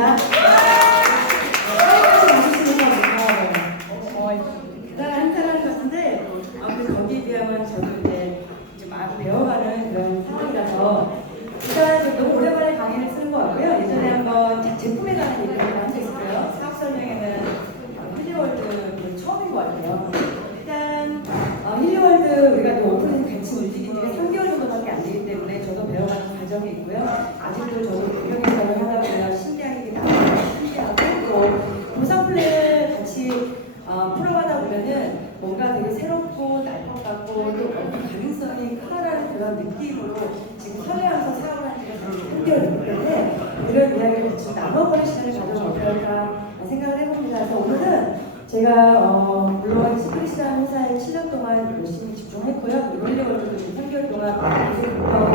부탁드립니다. 대단한 사람 같은데 거기에 비하면 저도 이제 좀 많이 배워가는 그런 상황이라서 일단 너무 오랜만에 강의를 쓰는 것 같고요. 예전에 한번 제품에 관한 얘기를 한 적 있어요. 사업 설명회는 힐리월드 처음인 것 같아요. 일단 힐리월드 우리가 또 오픈해서 같이 움직인 지가 3개월 정도밖에 안 되기 때문에 저도 배워가는 과정이 있고요. 아직도 저도 경영에서를 하다 보면 신기하게 나와요. 신기하고 또 보상 플랜을 같이 풀어가다 보면은 뭔가 되게 새롭고 날 것 같고 또 가능성이 커라는 그런 느낌으로 지금 설레하면서 사업을 한 지가 3개월 됐기 때문에 이런 이야기를 같이 나눠보는 시간을 가져면 어떨까 생각을 해봅니다. 그래서 오늘은 제가 물론 시크릿이라는 회사에 7년 동안 열심히 집중했고요. 힐리월드도 3개월 동안 계속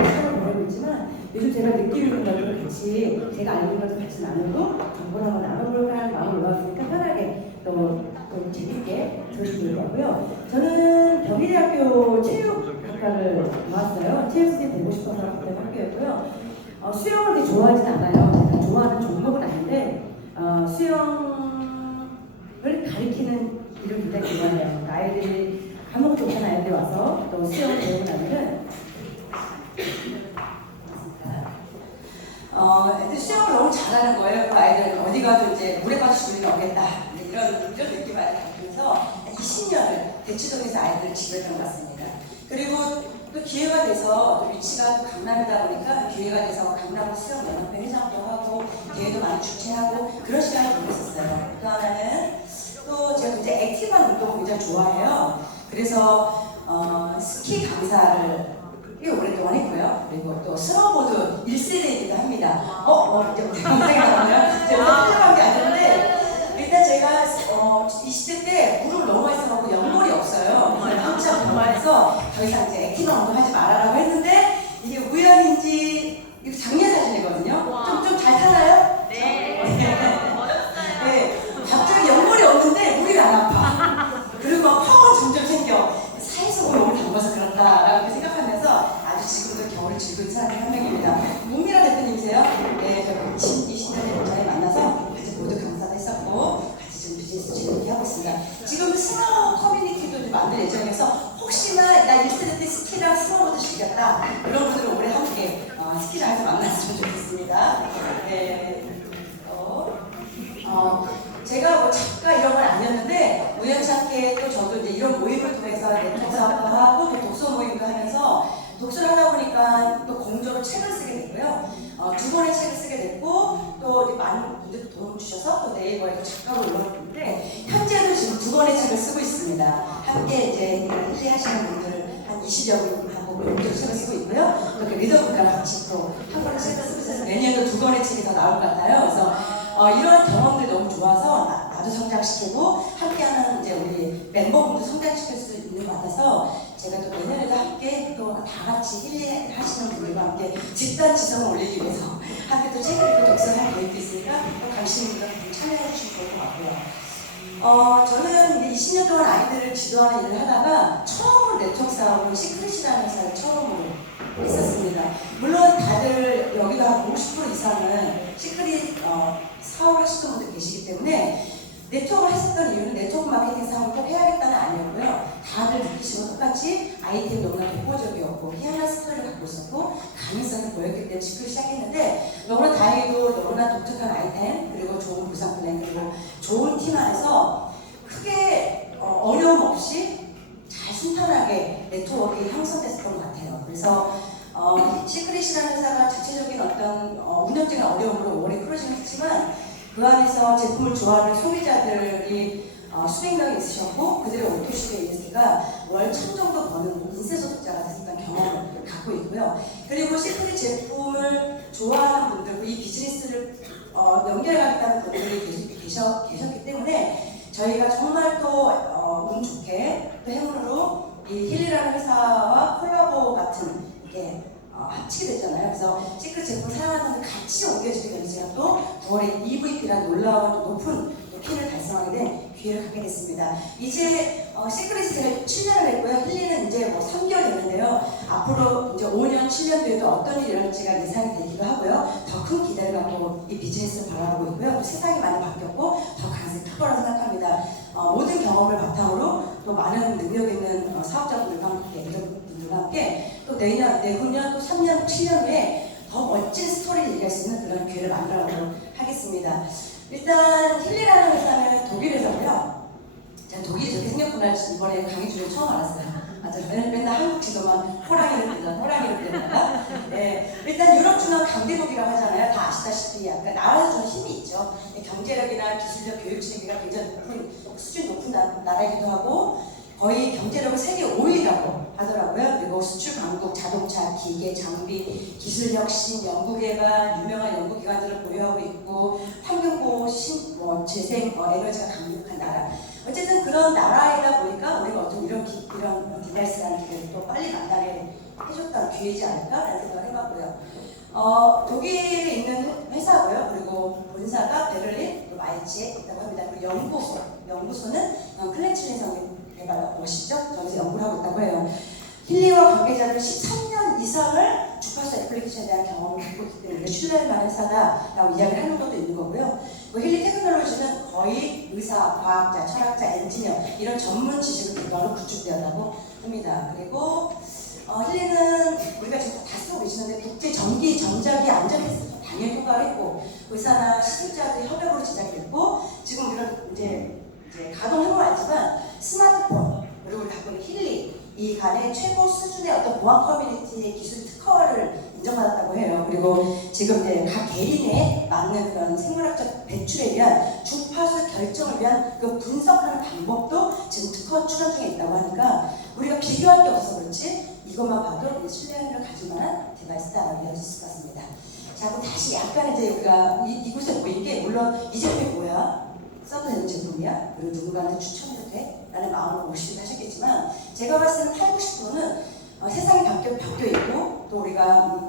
시간을 보내고 있지만 요즘 제가 느끼고 있는 것들을 같이 제가 알고 있는 것을 같이 나누고 정보를 한번 나눠볼까 하는 마음이 올라왔으니까 편하게 또 재밌게 들으시길 바라고요. 저는 경희대학교 체육학과를 나왔어요. 체육 선생님 되고 싶어서 그때 학교였고요. 수영을 되게 좋아하진 않아요. 제가 좋아하는 종목은 아닌데 수영을 가리키는 일을 굉장히 좋아해요. 그러니까 아이들이 아무것도 못하는 아이들이 와서 또 수영을 배우고 나면은 애들 수영을 너무 잘하는 거예요. 그 아이들 어디 가도 이제 물에 빠져 죽을 일 없겠다. 이런 느낌을 갖면서 20년을 대치동에서 아이들을 지도했던 것 같습니다. 그리고 또 기회가 돼서 또 위치가 강남이다 보니까 기회가 돼서 강남 수영연합회 회장도 하고 대회도 많이 주최하고 그런 시간을 보냈었어요. 또 하나는 또 제가 굉장히 액티브한 운동을 굉장히 좋아해요. 그래서 스키 강사를 꽤 오랫동안 했고요. 그리고 또 스노보드 1세대이기도 합니다. 이제 굉장히 나오네요. 제가 틀려간 게 아닌데 일단 제가 20대 때 물을 너무 많이 써갖고 연골이 없어요. 한참 병원에서 더 이상 이제 액티브한 운동 하지 말아라고 했는데 이게 우연인지 이거 작년 사진이거든요. 좀 잘 타나요? 네. 네. 갑자기 연골이 없는데 물이 안 아파. 그리고 막 파워가 점점 생겨. 사에서 몸을 담궈서 그렇다라고 생각하면서 아주 지금도 겨울을 즐기는 사람이 한 명입니다. 문미라 대표님이세요? 네, 저 20년 전에 만나서 같이 모두 강사도 했었고 같이 지금 비즈니스 재밌게 하고 있습니다. 지금 스노우 커뮤니티도 만들 예정이어서 혹시나 나 1세대 때 스키랑 스노우보드 즐겼다 그런 분들은 올해 함께 스키장에서 만났으면 좋겠습니다. 네. 제가 뭐 작가 이런 건 아니었는데 우연찮게 또 저도 이제 이런 모임을 통해서 네트워크 사업도 하고 또 독서 모임도 하면서 독서를 하다 보니까 또 공저로 책을 쓰게 됐고요. 2권의 책을 쓰게 됐고 또 많은 분들이 도움을 주셔서 또 네이버에 작가로 올라왔는데 현재도 지금 2권의 책을 쓰고 있습니다. 함께 이제 일을 하시는 분들 한 20여 분하고 공저로 책을 쓰고 있고요. 또 리더분과 같이 또 한 권의 책을 쓰고 있어서 내년도 2권의 책이 더 나올 것 같아요. 그래서 이런 경험들이 너무 좋아서 나도 성장시키고 함께하는 이제 우리 멤버분도 성장시킬 수 있는 것 같아서 제가 또 내년에도 함께 또 다 같이 힐링하시는 분들과 함께 집단 지성을 올리기 위해서 함께 또 책을 읽고 독서를 할 계획도 있으니까 또 관심 있는 분들 참여해 주시면 좋을 것 같고요. 저는 이제 20년 동안 아이들을 지도하는 일을 하다가 처음으로 네트워크 사업을 시크릿이라는 회사를 처음으로 했었습니다. 물론 다들 여기도 한 50% 이상은 시크릿 사업을 하시는 분들 계시기 때문에 네트워크를 했었던 이유는 네트워크 마케팅 사업을 꼭 해야겠다는 아니었고요. 다들 느끼시고 똑같이 아이템이 너무나 독보적이었고 희한한 스토리를 갖고 있었고 가능성이 보였기 때문에 시크릿 시작했는데 너무나 다행히도 너무나 독특한 아이템 그리고 좋은 보상 플랜 그리고 좋은 팀 안에서 크게 어려움 없이 잘 순탄하게 네트워크가 형성됐었던 것 같아요. 그래서 시크릿이라는 회사가 자체적인 어떤 운영적인 어려움으로 오래 크로징을 했지만 그 안에서 제품을 좋아하는 소비자들이 수백 명이 있으셨고 그들의 오토식에 의해서가 월 1,000 정도 버는 인쇄소득자가 됐던 경험을 갖고 있고요. 그리고 시크릿 제품을 좋아하는 분들, 이 비즈니스를 연결하겠다는 분들이 계셨기 때문에 저희가 정말 또 운 좋게 또 행운으로 이 힐이라는 회사와 콜라보 같은 이렇게 합치게 됐잖아요. 그래서 시크릿 제품 사용하면서 같이 옮겨지게 되면서 제가 또 9월에 EVP라는 놀라운 높은 핀을 달성하게 된 기회를 갖게 됐습니다. 이제 시크릿이 제가 7년을 했고요. 힐리는 이제 뭐 3개월 됐는데요. 앞으로 이제 5년, 7년 뒤에도 어떤 일이 일어날지가 예상이 되기도 하고요. 더 큰 기대를 갖고 이 비즈니스를 바라보고 있고요. 경험을 바탕으로 또 많은 능력 있는 사업자분들과 함께, 분들과 함께 또 내후년 또 3년, 7년 후에 더 멋진 스토리를 얘기할 수 있는 그런 기회를 만들어보도록 하겠습니다. 일단 힐리라는 회사는 독일 회사고요. 제가 독일이 저렇게 생겼구나 이번에 강의 중에 처음 알았어요. 맞아요. 맨날 한국 지도만 호랑이를 뜨다가 일단 유럽중앙 강대국이라고 하잖아요. 다 아시다시피 약간 나라에서 주는 힘이 있죠. 경제력이나 기술력, 교육 체계가 굉장히 수준 높은 나라이기도 하고 거의 경제력은 세계 5위라고 하더라고요. 그리고 수출 강국, 자동차, 기계, 장비, 기술 혁신, 연구개발, 유명한 연구기관들을 보유하고 있고 환경보호, 재생, 에너지가 강력한 나라. 어쨌든 그런 나라이다 보니까 우리가 어떤 이런 디바이스라는 기회를 또 빨리 만나게 해줬던 기회이지 않을까라는 생각을 해봤고요. 독일에 있는 회사고요. 그리고 본사가 베를린, 또 마이츠에 있다고 합니다. 그리고 연구소는 클렌츠린성 개발 오시죠? 저기서 연구를 하고 있다고 해요. 힐리와 관계자들 13년 이상을 주파수 애플리케이션에 대한 경험을 갖고 있기 때문에 신뢰할 만한 회사다라고 이야기를 하는 것도 있는 거고요. 힐리 테크놀로지는 거의 의사, 과학자, 철학자, 엔지니어 이런 전문 지식을 기반으로 구축되었다고 합니다. 그리고 힐리는 우리가 지금 다 쓰고 계시는데 국제 전기 전자기 안전에서 당연히 통과를 했고 의사나 시술자들의 협력으로 제작이 됐고 지금 이런 이제 가동해보면 알지만 스마트폰 그리고 우리 갖고 있는 힐리 이 간의 최고 수준의 어떤 보안 커뮤니티의 기술 특허를 인정받았다고 해요. 그리고 지금 이제 각 개인에 맞는 그런 생물학적 배출에 의한 주파수 결정을 위한 그 분석하는 방법도 지금 특허 출원 중에 있다고 하니까 우리가 비교할 게 없어서 그렇지 이것만 봐도 신뢰를 가질 만한 디바이스다라고 이야기할 수 있을 것 같습니다. 자, 그럼 다시 약간 이제 우리가 이곳에 보인 게 물론 이 제품이 뭐야? 써도 되는 제품이야? 그리고 누군가한테 추천해도 돼? 라는 마음으로 오시기도 하셨겠지만 제가 봤을 때는 8, 90%는 세상이 바뀌어 있고 또 우리가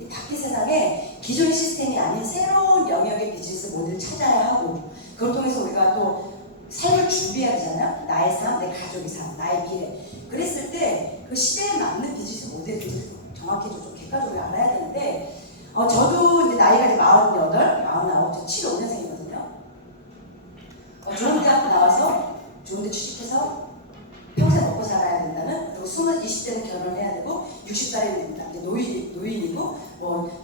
이 바뀐 세상에 기존 시스템이 아닌 새로운 영역의 비즈니스 모델을 찾아야 하고 그걸 통해서 우리가 또 삶을 준비해야 되잖아요. 나의 삶, 내 가족의 삶, 나의 미래. 그랬을 때 그 시대에 맞는 비즈니스 모델을 정확히 좀 객관적으로 알아야 되는데 저도 이제 나이가 이제 48, 49, 75년생이거든요. 좋은 대학 나와서 좋은 데 취직해서 평생 먹고 살아야 된다는 그리고 20대는 결혼을 해야 되고 60살이 됩니다. 이제 노인이고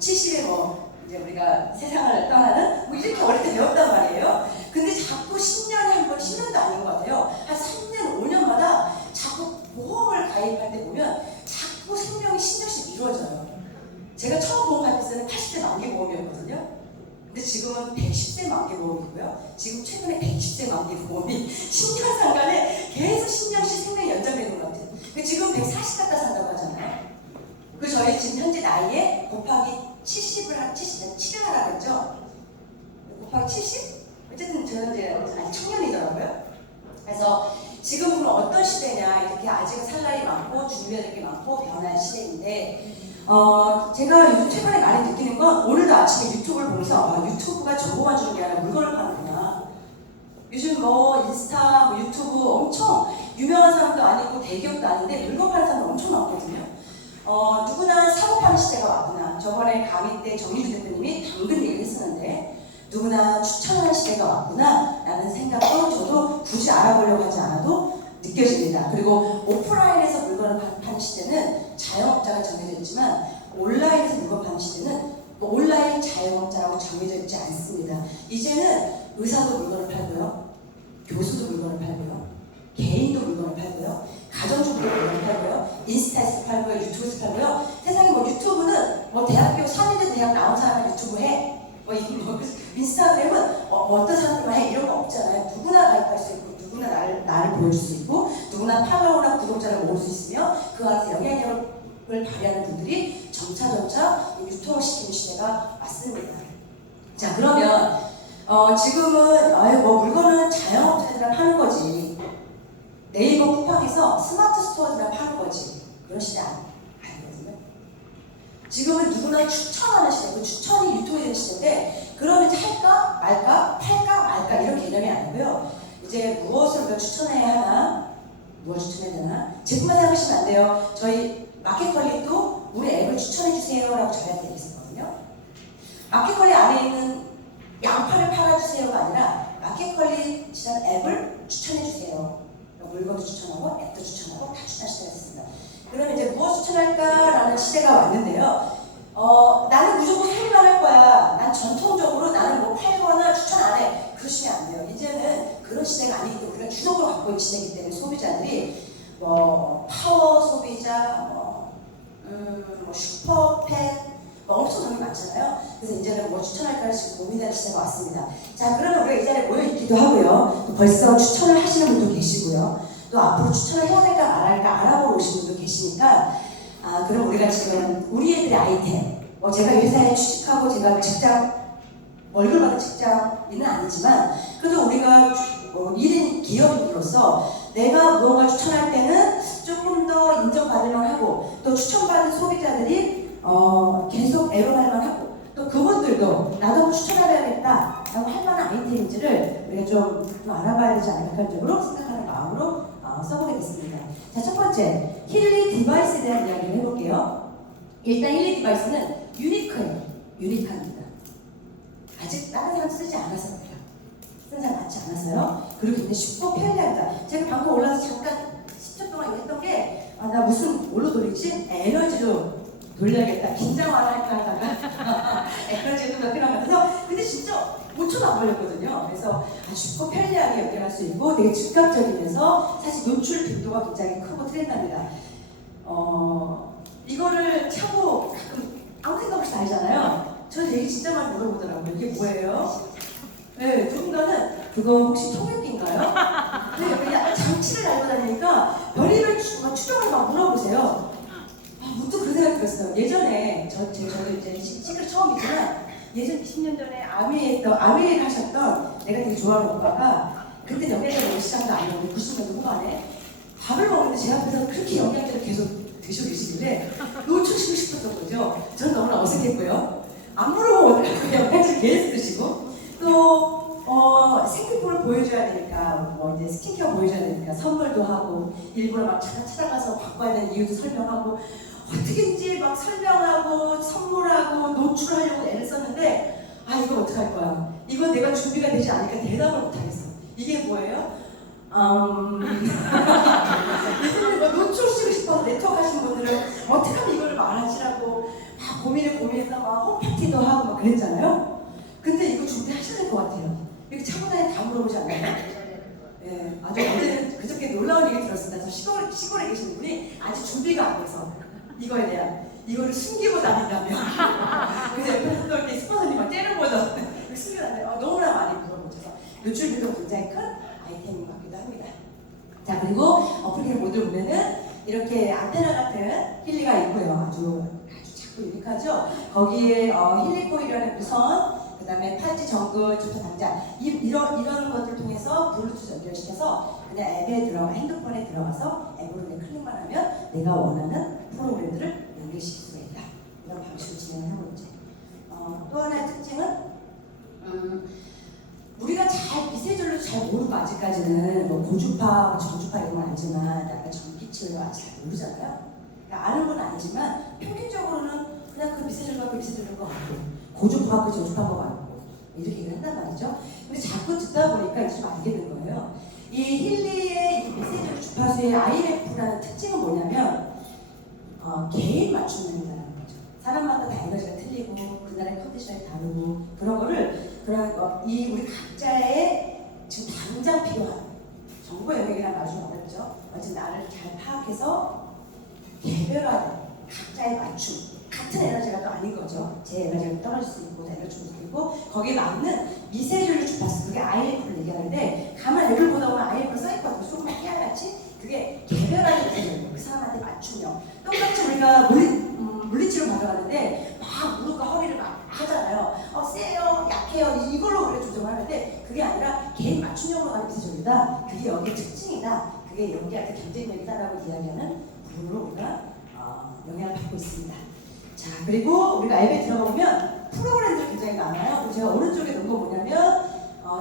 70에 이제 우리가 세상을 떠나는 이렇게 어릴 때 배웠단 말이에요. 근데 자꾸 10년에 한 번, 10년도 아닌 것 같아요. 한 3년, 5년마다 자꾸 보험을 가입할 때 보면 자꾸 생명이 10년씩 미뤄져요. 제가 처음 보험 가입했을 때는 80대 만기 보험이었거든요. 근데 지금은 110세 만기 보험이고요. 지금 최근에 120세 만기 보험이 10년 상간에 계속 10년씩 생명이 연장되는 것 같아요. 지금 140 갖다 산다고 하잖아요. 그 저희 지금 현재 나이에 곱하기 7을 하라고 했죠. 곱하기 70? 어쨌든 저는 이제 아직 청년이더라고요. 그래서 지금은 어떤 시대냐 이렇게 아직은 살 날이 많고 준비해야 될 게 많고 변할 시대인데 제가 요즘 최근에 많이 느끼는 건 오늘도 아침에 유튜브를 보면서 유튜브가 정보만 주는 게 아니라 물건을 파는구나. 요즘 인스타, 유튜브 엄청 유명한 사람도 아니고 대기업도 아닌데 물건 파는 사람 엄청 많거든요. 누구나 사고파는 시대가 왔구나. 저번에 강의 때 정유주 대표님이 당근 얘기를 했었는데 누구나 추천하는 시대가 왔구나 라는 생각도 저도 굳이 알아보려고 하지 않아도 느껴집니다. 그리고 오프라인에서 물건을 파는 시대는 자영업자가 정해져 있지만 온라인에서 물건 파는 시대는 온라인 자영업자라고 정해져 있지 않습니다. 이제는 의사도 물건을 팔고요. 교수도 물건을 팔고요. 개인도 물건을 팔고요. 가정주부도 물건을 팔고요. 인스타에서 팔고요. 유튜브에서 팔고요. 세상에 유튜브는 대학교 3년제 대학 나온 사람이 유튜브 해. 인스타그램은 어떤 사람들만 해. 이런 거 없잖아요. 누구나 가입할 수 있고 누구나 나를 보여줄 수 있고 누구나 팔로워나 구독자를 모을 수 있으며 그 안에서 영향력을 발휘하는 분들이 점차 유통시키는 시대가 왔습니다. 자, 그러면 지금은 물건은 자영업자들이랑 파는 거지 네이버 쿠팡에서 스마트 스토어들이랑 파는 거지 그런 시대 아니거든요. 지금은 누구나 추천하는 시대, 그 추천이 유통되는 시대인데 그러면 이제 할까 말까 팔까 말까 이런 개념이 아니고요. 이제 무엇을 우리가 추천해야 하나, 무엇을 추천해야 되나 제품만 생각하시면 안 돼요. 저희 마켓컬리도 우리 앱을 추천해주세요 라고 저희한테 얘기했었거든요. 마켓컬리 안에 있는 양파를 팔아주세요가 아니라 마켓컬리 앱을 추천해주세요. 메시지가 왔는데요. 나는 무조건 소비만 할 거야. 난 전통적으로 나는 뭐 팔거나 추천 안 해. 그러시면 안 돼요. 이제는 그런 시대가 아니기 때문에 우리가 주력으로 갖고 있는 시대이기 때문에 소비자들이 뭐 파워 소비자, 뭐 슈퍼팬, 뭐 엄청 돈이 많잖아요. 그래서 이제는 뭐 추천할까를 지금 고민하는 시대가 왔습니다. 자, 그러면 우리가 이 자리에 모여있기도 하고요. 또 벌써 추천을 하시는 분도 계시고요. 또 앞으로 추천을 해야 될까 말할까 알아보러 오신 분도 계시니까 그럼 우리가 지금 우리 애들의 아이템, 뭐 제가 회사에 취직하고 제가 직장 월급 받은 직장인은 아니지만 그래도 우리가 뭐 1인 기업인으로서 내가 무언가 추천할 때는 조금 더 인정받을만 하고 또 추천받은 소비자들이 계속 애로할만 하고 또 그분들도 나도 한번 추천해야겠다 라고 할 만한 아이템인지를 우리가 좀 알아봐야 되지 않을까 객관적으로 생각하는 마음으로 써보게 됐습니다. 자, 첫 번째 힐리 디바이스에 대한 이야기를 해볼게요. 일단 힐리 디바이스는 유니크해요. 유니크합니다. 아직 다른 사람 쓰지 않아서 그래요. 쓰는 사람 많지 않아서요. 그리고 굉장히 쉽고 편리합니다. 제가 방금 올라와서 잠깐 10초 동안 했던 게 나 무슨 뭘로 돌리지? 에너지로 돌려야겠다. 긴장 완화할까 하다가 에너지도 몇 필요한 것 같아서 근데 진짜 5초도 안 걸렸거든요. 그래서 아주 쉽고 편리하게 연결할 수 있고 되게 즉각적이면서 사실 노출 빈도가 굉장히 크고 트렌드합니다. 이거를 차고 가끔 아무 생각 없이 다니잖아요. 저는 얘기 진짜 많이 물어보더라고요. 이게 뭐예요? 네, 누군가는 그거 혹시 통역기인가요? 네, 그냥 장치를 달고 다니니까 별의별 추정을 막 물어보세요. 문득 그런 생각이 들었어요. 예전에 저도 이제 시크릿 처음이지만 예전 20년 전에 아미에 하셨던 내가 되게 좋아하는 오빠가 그때 연예계 시장도 아니었는데 90년대 후반에 밥을 먹는데 제 앞에서 그렇게 영양제를 계속 드시고 계시길래 놓치고 싶었던 거죠. 저는 너무나 어색했고요. 안 물어보더라고요. 영양제 계속 드시고 또 생필품을 보여줘야 되니까 뭐 이제 스킨케어 보여줘야 되니까 선물도 하고 일부러 막 찾아가서 바꿔야 되는 이유도 설명하고 어떻게든지 막 설명하고 선물하고 노출하려고 애를 썼는데 이거 어떡할 거야. 이건 내가 준비가 되지 않으니까 대답을 못하겠어. 이게 뭐예요? 예전에 뭐 노출시키고 싶어서 네트워크 하시는 분들은 어떻게 하면 이거를 말하시라고 막 고민해서 막 홈파티도 하고 막 그랬잖아요. 근데 이거 준비하셔야 될 것 같아요. 이렇게 차고나에 다 물어보지 않나요? 네, 아주 어제 그저께 놀라운 얘기 들었습니다. 저 시골에 계신 분이 아직 준비가 안 돼서 이거에 대한 이거를 숨기고 다닌다며. 그래서 옆에서 또 이렇게 스폰서님 막 째는 거죠. 숨기고 다니는데 너무나 많이 물어보셔서 노출비도 굉장히 큰 아이템인 것 같기도 합니다. 자, 그리고 어플리케이션 모드를 보면은 이렇게 안테나 같은 힐리가 있고요. 아주 작고 유니크하죠. 거기에 힐리코일이라는 무선 그 다음에 팔찌 정글, 조토 당장 이런 것들을 통해서 블루투스 연결시켜서 그냥 핸드폰에 들어가서 앱으로 그냥 클릭만 하면 내가 원하는 프로그램들을 연결시킬 수가 있다. 이런 방식으로 진행을 하고 있죠. 또 하나의 특징은 우리가 잘 미세전류도 잘 모르고 아직까지는 뭐 고주파, 저주파 이런 건 알지만 약간 전기치를 아직 잘 모르잖아요. 그러니까 아는 건 아니지만 평균적으로는 그냥 그 미세전류가 그 미세전류가 같고 고주파 그 저주파가 같고 이렇게 얘기를 한단 말이죠. 근데 자꾸 듣다 보니까 이제 좀 알게 된 거예요. 이 힐리의 이 미세전류 주파수의 IMF라는 특징은 뭐냐면 개인 맞춤형이라는 거죠. 사람마다 다 에너지가 틀리고 그날의 컨디션이 다르고 이 우리 각자의 지금 당장 필요한 정보 영역이란 말이 좀 어렵죠. 어쨌든 나를 잘 파악해서 개별화된 각자의 맞춤 같은 에너지가 또 아닌 거죠. 제 에너지가 떨어질 수 있고 에너지가 있고 거기에 맞는 미세전류 주파수 그게 IMF를 얘기하는데 가만 앱을 보다 보면 IMF를 써있거든요. 조금만 깨알같이 그게 개별화된 미세전류 그 사람한테 맞춤형 똑같이 우리가 물리치료 받아가는데 막 무릎과 허리를 막 하잖아요. 세요, 약해요 이걸로 우리가 조정하는데 그게 아니라 개인 맞춤형으로 가는 미세전류다. 그게 여기의 특징이다. 그게 여기한테 경쟁력이다라고 이야기하는 부분으로 우리가 영향을 받고 있습니다. 자, 그리고 우리가 앱에 들어가보면 프로그램들이 굉장히 많아요. 제가 오른쪽에 놓은 거 뭐냐면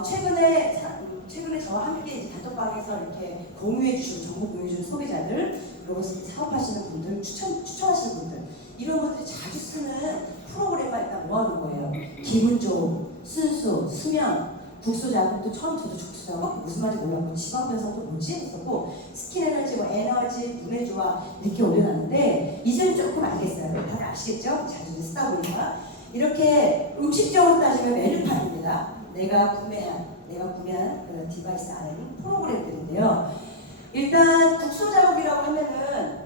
최근에 저와 함께 이제 단톡방에서 이렇게 공유해주시는 정보 공유해주는 소비자들 그리고 사업하시는 분들 추천하시는 분들 이런 분들이 자주 쓰는 프로그램만 일단 모아놓은 거예요. 기분 좋음, 순수, 수면, 국소 자극도 처음 저도 국소 자극 무슨 말인지 몰랐고 지방 변성도 뭐지 했었고 스킨 에너지, 뭐 에너지, 분해 조화 이렇게 올려놨는데 이제는 조금 알겠어요. 다들 아시겠죠? 자주 쓰다 보니까 이렇게 음식적으로 따지면 메뉴판입니다. 내가 구매한 그 디바이스 안에는 프로그램들인데요. 일단 국소 자극이라고 하면은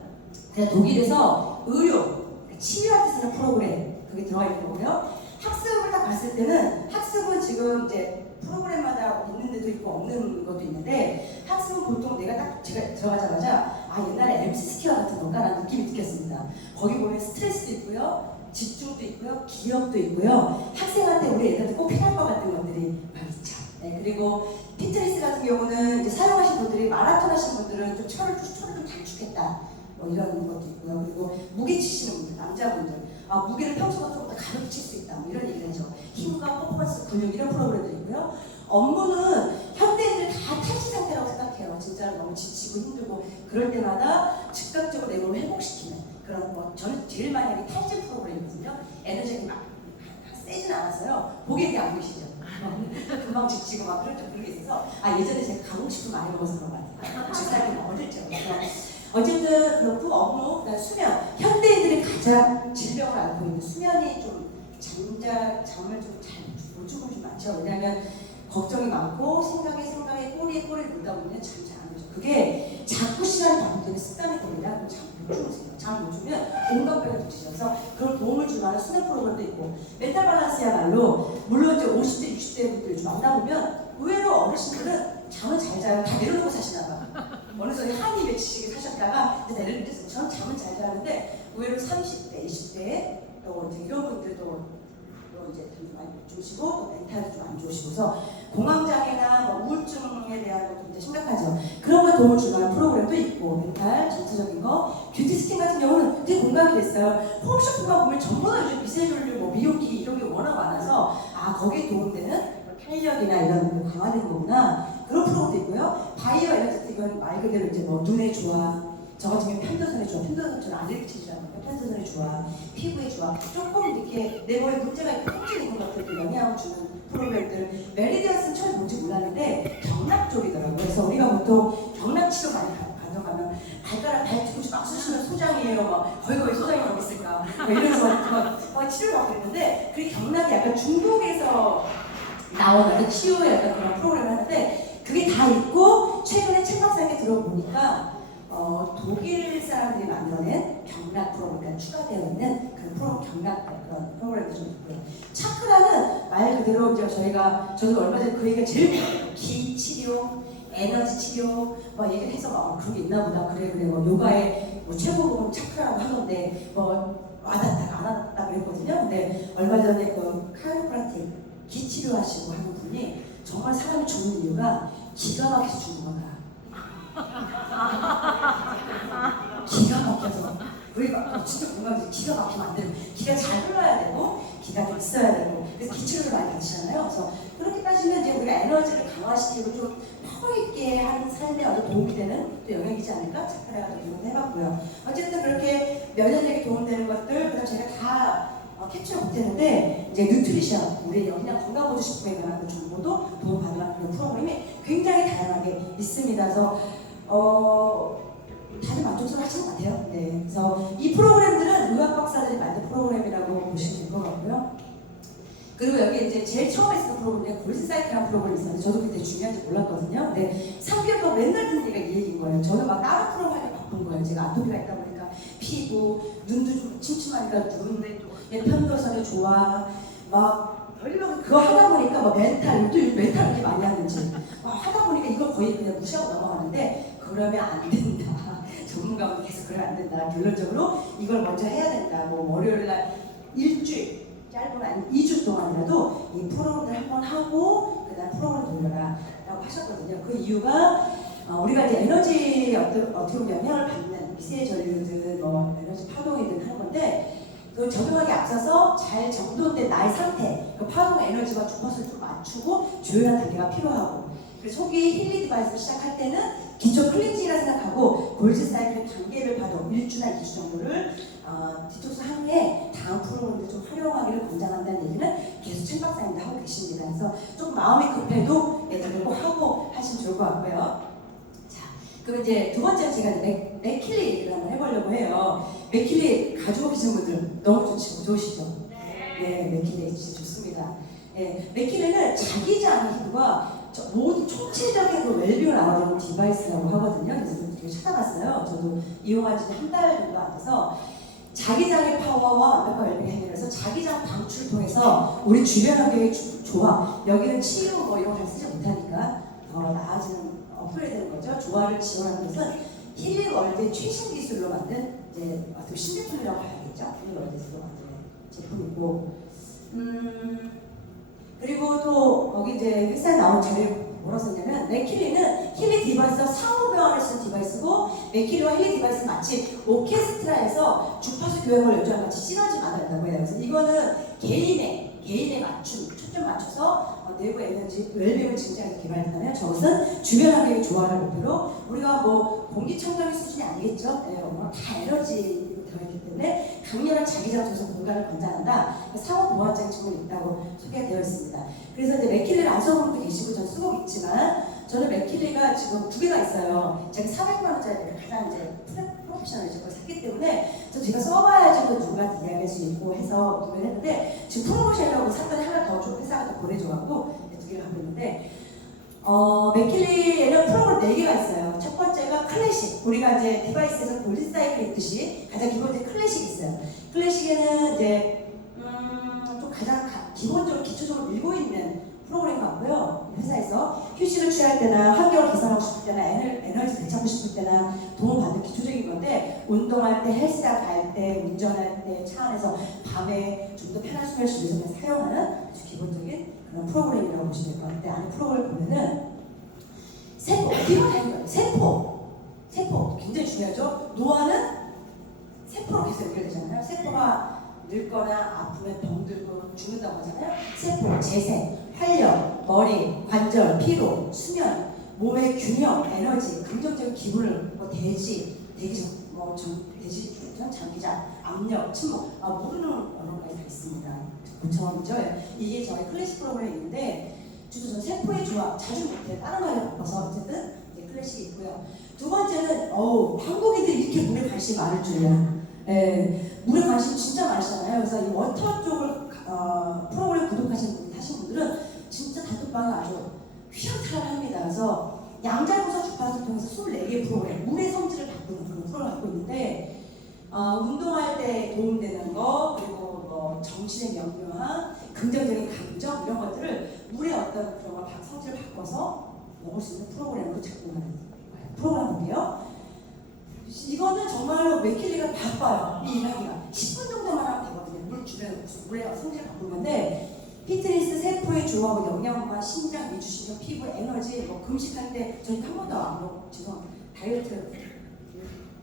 그냥 독일에서 의료, 치료할 때 쓰는 프로그램 그게 들어가 있는 거고요. 학습을 딱 봤을 때는 학습은 지금 이제 프로그램마다 있는 데도 있고 없는 것도 있는데 학습은 보통 제가 들어가자마자 옛날에 MC 스퀘어 같은 건가라는 느낌이 느꼈습니다. 거기 보면 스트레스도 있고요, 집중도 있고요, 기억도 있고요. 학생한테 우리 애들한테 꼭 필요할 것 같은 것들이 많이 있죠. 네, 그리고 피트니스 같은 경우는 이제 사용하신 분들이 마라톤 하신 분들은 좀 철을 좀 단축했다. 뭐 이런 것도 있고요. 그리고 무게 치시는 분들, 남자분들 무게를 평소보다 조금 더 가볍게 칠 수 있다. 뭐 이런 얘기를 하죠. 힘과 퍼포먼스, 근육 이런 프로그램도 있고요. 업무는 현대인들 다 탈시 상태라고 생각해요. 진짜로 너무 지치고 힘들고 그럴 때마다 즉각적으로 내 몸을 회복시키는 그런 저는 제일 많이 하는 게 탈진 프로그램이거든요. 에너지가 막 세진 않았어요. 보기에 되게 안 보이시죠? 금방 지치고 막 그런 게 있어서 예전에 제가 가공식품 많이 먹어서 그런 것 같아요. 식사할 때 어릴 때 어쨌든 그렇고 업무, 그다음 수면. 현대인들이 가장 질병을 앓고 있는 수면이 좀 잠을 좀 잘 못 주고 좀 많죠. 왜냐하면 걱정이 많고 생각에 꼬리에 물다 보면 잠 잘 안 오죠. 그게 자꾸 시간이 반복되는 습관이 됩니다. 그럼 잠 못 주무세요. 잠 못 주면 온갖 병이 드셔서 그런 도움을 줄 만한 수면 프로그램도 있고 멘탈 밸런스야말로 물론 이제 50대, 60대 분들 좀 만나보면 의외로 어르신들은 잠은 잘 자요. 다 내려놓고 사시나 봐. 어느 전에 한이 맺히시게 사셨다가 이제 내려놓고 저는 잠은 잘 자는데 의외로 30대, 20대 또 이제 이런 분들도 이제 좀 많이 주시고 또 멘탈도 좀 안 좋으시고서 공황장애나 뭐 우울증에 대한 것도 굉장히 심각하죠. 그런 거에 도움을 주는 프로그램도 있고 멘탈 정서적인 거 뷰티 스킨 같은 경우는 되게 공감이 됐어요. 홈쇼핑만 보면 전부 다 요즘 미세전류, 뭐 미용기 이런 게 워낙 많아서 거기에 도움되는 탄력이나 이런 거 강화되는 거구나 그런 프로그램도 있고요. 바이오 에너지 이건 말 그대로 이제 뭐 눈에 좋아. 저 같은 경우 편도선에 좋아. 편도선은 알레르기 치료잖아요. 편도선에 좋아. 피부에 좋아. 조금 이렇게 내 몸에 문제가 있고 통증 있는 것들도 영향을 주는 프로그램들. 메리디언스는 처음 뭔지 몰랐는데 경락 쪽이더라고요. 그래서 우리가 보통 경락 치료 많이 가져가면 발가락 뒤꿈치 막 쑤시면 소장이에요. 막 거기 소장이 어디 있을까? 이러면서 막 치료를 받고 있는데 그게 경락이 약간 중국에서 나오는 치유의 약간 그런 프로그램을 하는데 그게 다 있고 최근에 책방상에 들어보니까 독일 사람들이 만들어낸 경락 프로그램이 추가되어 있는 그런 경락 그런 프로그램도 좀 있고요. 차크라는 말 그대로 이제 저도 얼마 전에 그 얘기가 제일 좋아요. 기 치료, 에너지 치료 막 얘기를 해서 그런 게 있나 보다. 그래 뭐 요가의 뭐 최고봉은 차크라고 하던데 뭐 와닿다가 안 와닿다 그랬거든요. 근데 얼마 전에 그 카이로프라틱 기 치료하시고 하는 분이 정말 사람이 죽는 이유가 기가 막혀서 죽는 거다. 기가 막혀서 우리가 진짜 공감돼서 기가 막히면 안 되고 기가 잘 흘러야 되고 기가 좀 있어야 되고 그래서 기초를 많이 가시잖아요. 그래서 그렇게 따지면 이제 우리가 에너지를 강화시키고 좀 파워 있게 하는 삶에 아주 도움이 되는 또 영역이지 않을까 착각을 좀 해봤고요. 어쨌든 그렇게 면역력에 도움되는 것들 그다음 제가 다 캡처 못했는데 이제 뉴트리션 우리 그냥 건강보조식품에 관한 그 정보도 도움받는 그런 프로그램이 굉장히 다양하게 있습니다. 그래서 다들 만족스러워하시는 것 같아요. 네, 그래서 이 프로그램들은 의학 박사들이 만든 프로그램이라고 보시면 될 것 같고요. 그리고 여기 이제 제일 처음에 했던 프로그램이 골드사이클이라는 프로그램이 있었는데 저도 그때 중요한지 몰랐거든요. 근데 3개월 동안 맨날 듣는 얘기가 이 얘기인 거예요. 저는 막 다른 프로그램 하기 바쁜 거예요. 제가 아토피가 있다 보니까 피부, 눈도 좀 침침하니까 눈에 편도선이 좋아. 막 별로 그거 하다 보니까 막 멘탈, 또 멘탈 이렇게 많이 하는지 하다 보니까 이걸 거의 그냥 무시하고 넘어가는데 그러면 안 된다. 전문가분 계속 그러면 안 된다. 결론적으로 이걸 먼저 해야 된다. 뭐 월요일날 일주일 짧으면 한 2주 동안이라도 이 프로그램을 한번 하고 그다음 프로그램 돌려라 라고 하셨거든요. 그 이유가 우리가 이제 에너지 어떻게 보면 영향을 받는 미세 전류든 뭐 에너지 파동이든 하는 건데 그 적용하기 앞서서 잘 정돈된 나의 상태, 그 파동 에너지와 주파수를 좀 맞추고 조율한 단계가 필요하고 그래서 속이 힐링 디바이스를 시작할 때는 기초 클렌징이라 생각하고 골드 사이클의 단계를 봐도 1주나 2주 정도를 디톡스 한 후에 다음 프로그램을 좀 활용하기를 권장한다는 얘기는 계속 책 박사님도 하고 계십니다. 그래서 조금 마음이 급해도 애들을 꼭 하고 하시면 좋을 것 같고요. 자, 그럼 이제 두 번째는 제가 맥킬리 얘기를 한번 해보려고 해요. 맥킬리 가지고 계신 분들 너무 좋으시죠? 네, 맥킬리 진짜 좋습니다. 네, 맥킬리는 자기장 히드와 모든 총체적인 그 웰빙을 알아보는 디바이스라고 하거든요. 그래서 되게 찾아봤어요. 저도 이용한 지 한 달 정도 안 돼서 자기장의 파워와 완벽한 웰빙 해결해서 자기장 방출을 통해서 우리 주변 환경의 조화, 여기는 치유 뭐 이런 걸 쓰지 못하니까 더 나아지는 업그레이드되는 거죠. 조화를 지원하는 것은 힐링 월드의 최신 기술로 만든 이제 어떻게 신제품이라고 봐야겠죠. 힐링 월드에서 만든 제품이고, 그리고 또 거기 이제 회사에 나온 자료에 뭐라 썼냐면 맥킬리는 힐링 디바이스와 상호교환을 쓰는 디바이스고 맥킬리와 힐링 디바이스는 마치 오케스트라에서 주파수 교향을 연주하는 같이 시너지 만든다고 해요. 그래서 이거는 개인의 맞춤, 초점 맞춰서 내부 에너지, 웰빙을 증진하는 개발했다면 저것은 주변 환경의 조화를 목표로 우리가 뭐 공기청정기 수준이 아니겠죠. 네, 다 에너지 되어있기 때문에 강렬한 자기장 조성 공간을 권장한다. 상호 보완적인 측면이 있다고 소개되어 있습니다. 그래서 이제 맥킬리를 안 써본 분도 계시고 전 쓰고 있지만 저는 맥킬리가 지금 두 개가 있어요. 제가 400만 원짜리를 가장 이제 프로페셔널 제품을 샀기 때문에 제가 써봐야지 또 누구한테 이야기할 수 있고 해서 구매를 했는데 지금 프로모션이라고 샀더니 하나 더 좀 회사가 더 보내줘갖고 두 개를 갖고 있는데 맥킬리에는 프로그램 4개가 있어요. 첫 번째가 클래식. 우리가 이제 디바이스에서 골든 사이클 있듯이 가장 기본적인 클래식이 있어요. 클래식에는 이제 좀 가장 기본적으로 기초적으로 밀고 있는 프로그램 같고요. 회사에서 휴식을 취할 때나 환경을 개선하고 싶을 때나 에너지 되찾고 싶을 때나 도움받는 기초적인 건데 운동할 때, 헬스장 갈 때, 운전할 때, 차 안에서 밤에 좀 더 편한 수면을 위해서 사용하는 아주 기본적인 그런 프로그램이라고 보시면 될 것 같은데 안에 프로그램을 보면은 세포, 이거 다른 거예요. 세포 굉장히 중요하죠. 노화는 세포로 계속 연결되잖아요. 세포가 늙거나 아프면 병들고 죽는다고 하잖아요. 세포, 재생, 활력, 머리, 관절, 피로, 수면, 몸의 균형, 에너지, 긍정적인 기분을 대기전, 장기장, 압력, 침묵, 모르는 언어까지 다 있습니다. 구청이죠. 이게 저희 클래식 프로그램이 있는데 주로 전 세포의 조합 자주 못해요. 다른 말에 바빠서 어쨌든 이제 클래식이 있고요. 두 번째는 한국인들이 이렇게 물에 관심이 많을 줄이야. 물에 관심이 진짜 많으시잖아요. 그래서 이 워터 쪽을 프로그램 구독하신 분이 타신 분들은 진짜 단톡방이 아주 휘황찬란합니다. 그래서 양자부서 주파수를 통해서 24개의 프로그램, 물의 성질을 바꾸는 그런 프로그램을 갖고 있는데 운동할 때 도움되는 거, 그리고 뭐 정신의 명료함, 긍정적인 감정 이런 것들을 물의 어떤 그런 걸 성질을 바꿔서 먹을 수 있는 프로그램으로 제공하는 프로그램이에요. 이거는 정말로 맥킬리가 바빠요. 이 일하기가 10분 정도만 하면 되거든요. 물 주변에 물의 성질을 바꾸는 건데 피트니스, 세포의 조화와 영양과 신장, 미주신경, 피부, 에너지, 뭐 금식할 때 저희 한 번도 안 먹고 다이어트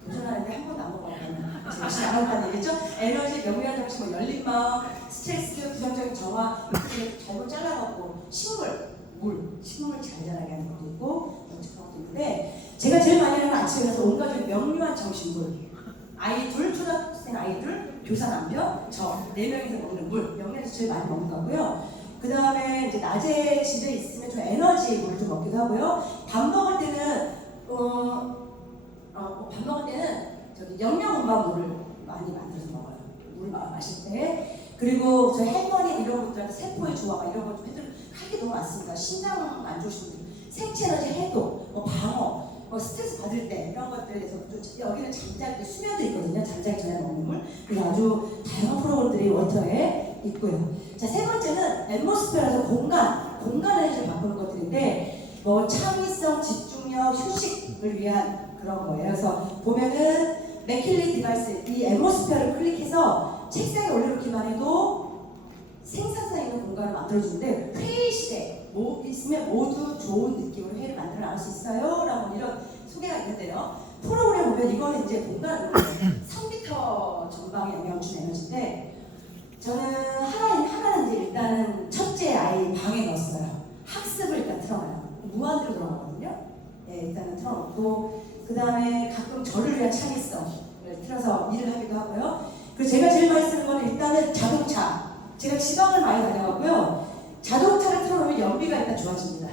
도전하는데 한 번도 안 먹어봤거든요. 열심히 안 한다는 얘기죠. 에너지, 명료한 정신, 뭐 열린 마음, 스트레스, 부정적인 정화 이렇게 잘못 잘라갖고 식물을 잘 자라게 하는 것도 있고 그런 것도 있는데 제가 제일 많이 하는 아침에 가서 온 가족이 명료한 정신물 아이 둘, 초등학생 아이 둘, 교사 남편, 저 4명이서 먹는 물, 명량에서 제일 많이 먹는 거고요. 그 다음에 이제 낮에 집에 있으면 좀 에너지 물을 좀 먹기도 하고요. 밥 먹을 때는 영양 음반 물을 많이 만들어서 먹어요. 물 마실 때. 그리고 저희 할머니 이런 분들한테 세포의 조화가 이런 거 좀 할 게 너무 많습니다. 신장 안 좋으신 분들, 생체 에너지 해독, 방어. 스트레스 받을 때 이런 것들에서 여기는 잠잘 때 수면도 있거든요. 잠자기 전에 먹는 물. 그래서 아주 다양한 프로그램들이 워터에 있고요. 자, 세 번째는 앰모스피어라서 공간 에너지를 바꾸는 것들인데 창의성, 집중력, 휴식을 위한 그런 거예요. 그래서 보면은 맥킬리 디바이스 이 앰모스피어를 클릭해서 책상에 올려놓기만 해도 생산성 있는 공간을 만들어주는데 회의실에 있으면 모두 좋은 느낌으로 회의를 만들어 나갈 수 있어요 라고 이런 소개가 있는데요. 프로그램 보면 이거는 이제 공간 3m 전방에 영향을 주는 에너지인데 저는 하나는 이제 일단은 첫째 아이 방에 넣었어요. 학습을 일단 틀어놔요. 무한대로 돌아가거든요. 일단은 틀어놓고 그 다음에 가끔 저를 위한 창의성을 틀어서 일을 하기도 하고요. 그리고 제가 제일 많이 쓰는 거는 일단은 자동차. 제가 지방을 많이 다녀가고요. 자동차를 틀어놓으면 연비가 일단 좋아집니다.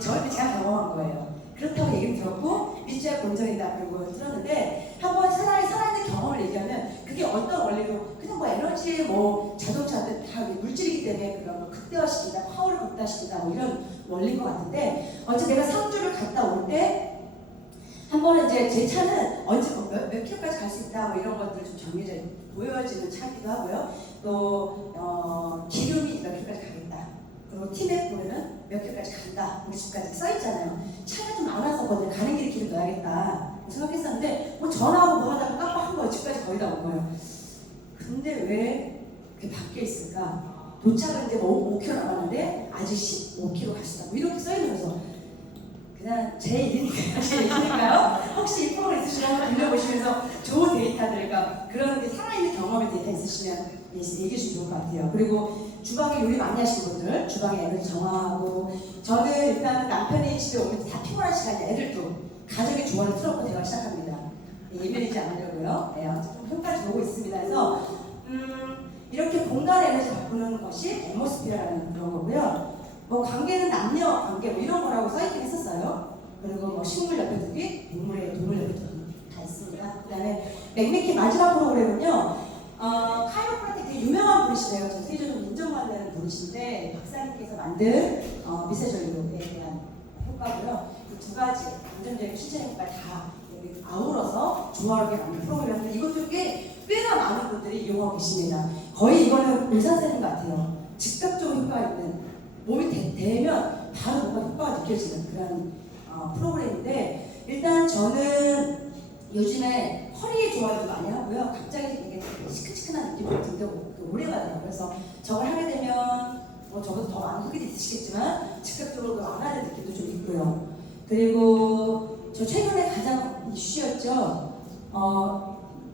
저한테 제가 경험한 거예요. 그렇다고 얘기를 들었고 밑줄 본전이다 그러고 들었는데 한번 살아있는 경험을 얘기하면 그게 어떤 원리로 그냥 뭐 에너지 뭐 자동차한테 다 물질이기 때문에 그런 뭐 극대화시킨다, 파워를 극대화시킨다 뭐 이런 원리인 것 같은데 어째 내가 상주를 갔다 올 때 한 번은 이제 제 차는 언제 몇 킬로까지 갈 수 있다 뭐 이런 것들을 좀 정해져 보여지는 차기도 하고요. 또 기름이 몇 킬로까지 가겠다. 그리고 티맵 보면은 몇 킬로까지 간다. 우리 집까지 써 있잖아요. 차가 좀 많았었거든요. 가는 길에 기름 넣어야겠다 생각했었는데 뭐 전화하고 뭐 하다가 깜빡한 거예요. 집까지 거의 다 온 거예요. 근데 왜 이렇게 바뀌어 있을까? 도착을 이제 뭐 5km 남았는데 아직 15km 갔다. 뭐 이렇게 써 있면서 그냥 제 일이니까요. 혹시 이 프로그램 있으시면 한번 들려보시면서 좋은 데이터들과 그런 게 살아있는 경험의 데이터 있으시면 얘기해 주시면 좋을 것 같아요. 그리고 주방에 요리 많이 하시는 분들, 주방에 에너지 정화하고 저는 일단 남편이 집에 오면 다 피곤한 시간에 애들도 가족의 조화를 틀어놓고 대화 시작합니다. 예민하지 않으려고요. 네, 좀 효과를 보고 있습니다. 그래서 이렇게 공간 에너지 바꾸는 것이 앰모스피어라는 그런 거고요. 뭐 관계는 남녀 관계 뭐 이런 거라고 써있긴 했었어요. 그리고 뭐 식물 옆에 두기, 동물 옆에 두기 다 있습니다. 그다음에 맥미키 마지막 프로그램은요. 카이로프라틱 되게 유명한 분이시래요. 전 세계적으로 인정받는 분이신데 박사님께서 만든 미세전류에 대한 효과고요. 그 두 가지 안전적인 신체 효과를 다 아우러서 조화롭게 만든 프로그램인데 이것도 꽤나 많은 분들이 이용하고 계십니다. 거의 이거는 의사선생님 같아요. 즉각적으로 효과가 있는 몸이 되면 바로 뭔가 효과가 느껴지는 그런 프로그램인데 일단 저는 요즘에 허리의 조화도 많이 하고요. 갑자기 되게 시큰시큰한 느낌이 든데 오래 가더라고요. 그래서 저걸 하게 되면 뭐 저보다 더 많은 후기도 있으시겠지만 즉각적으로 안 하는 느낌도 좀 있고요. 그리고 저 최근에 가장 이슈였죠.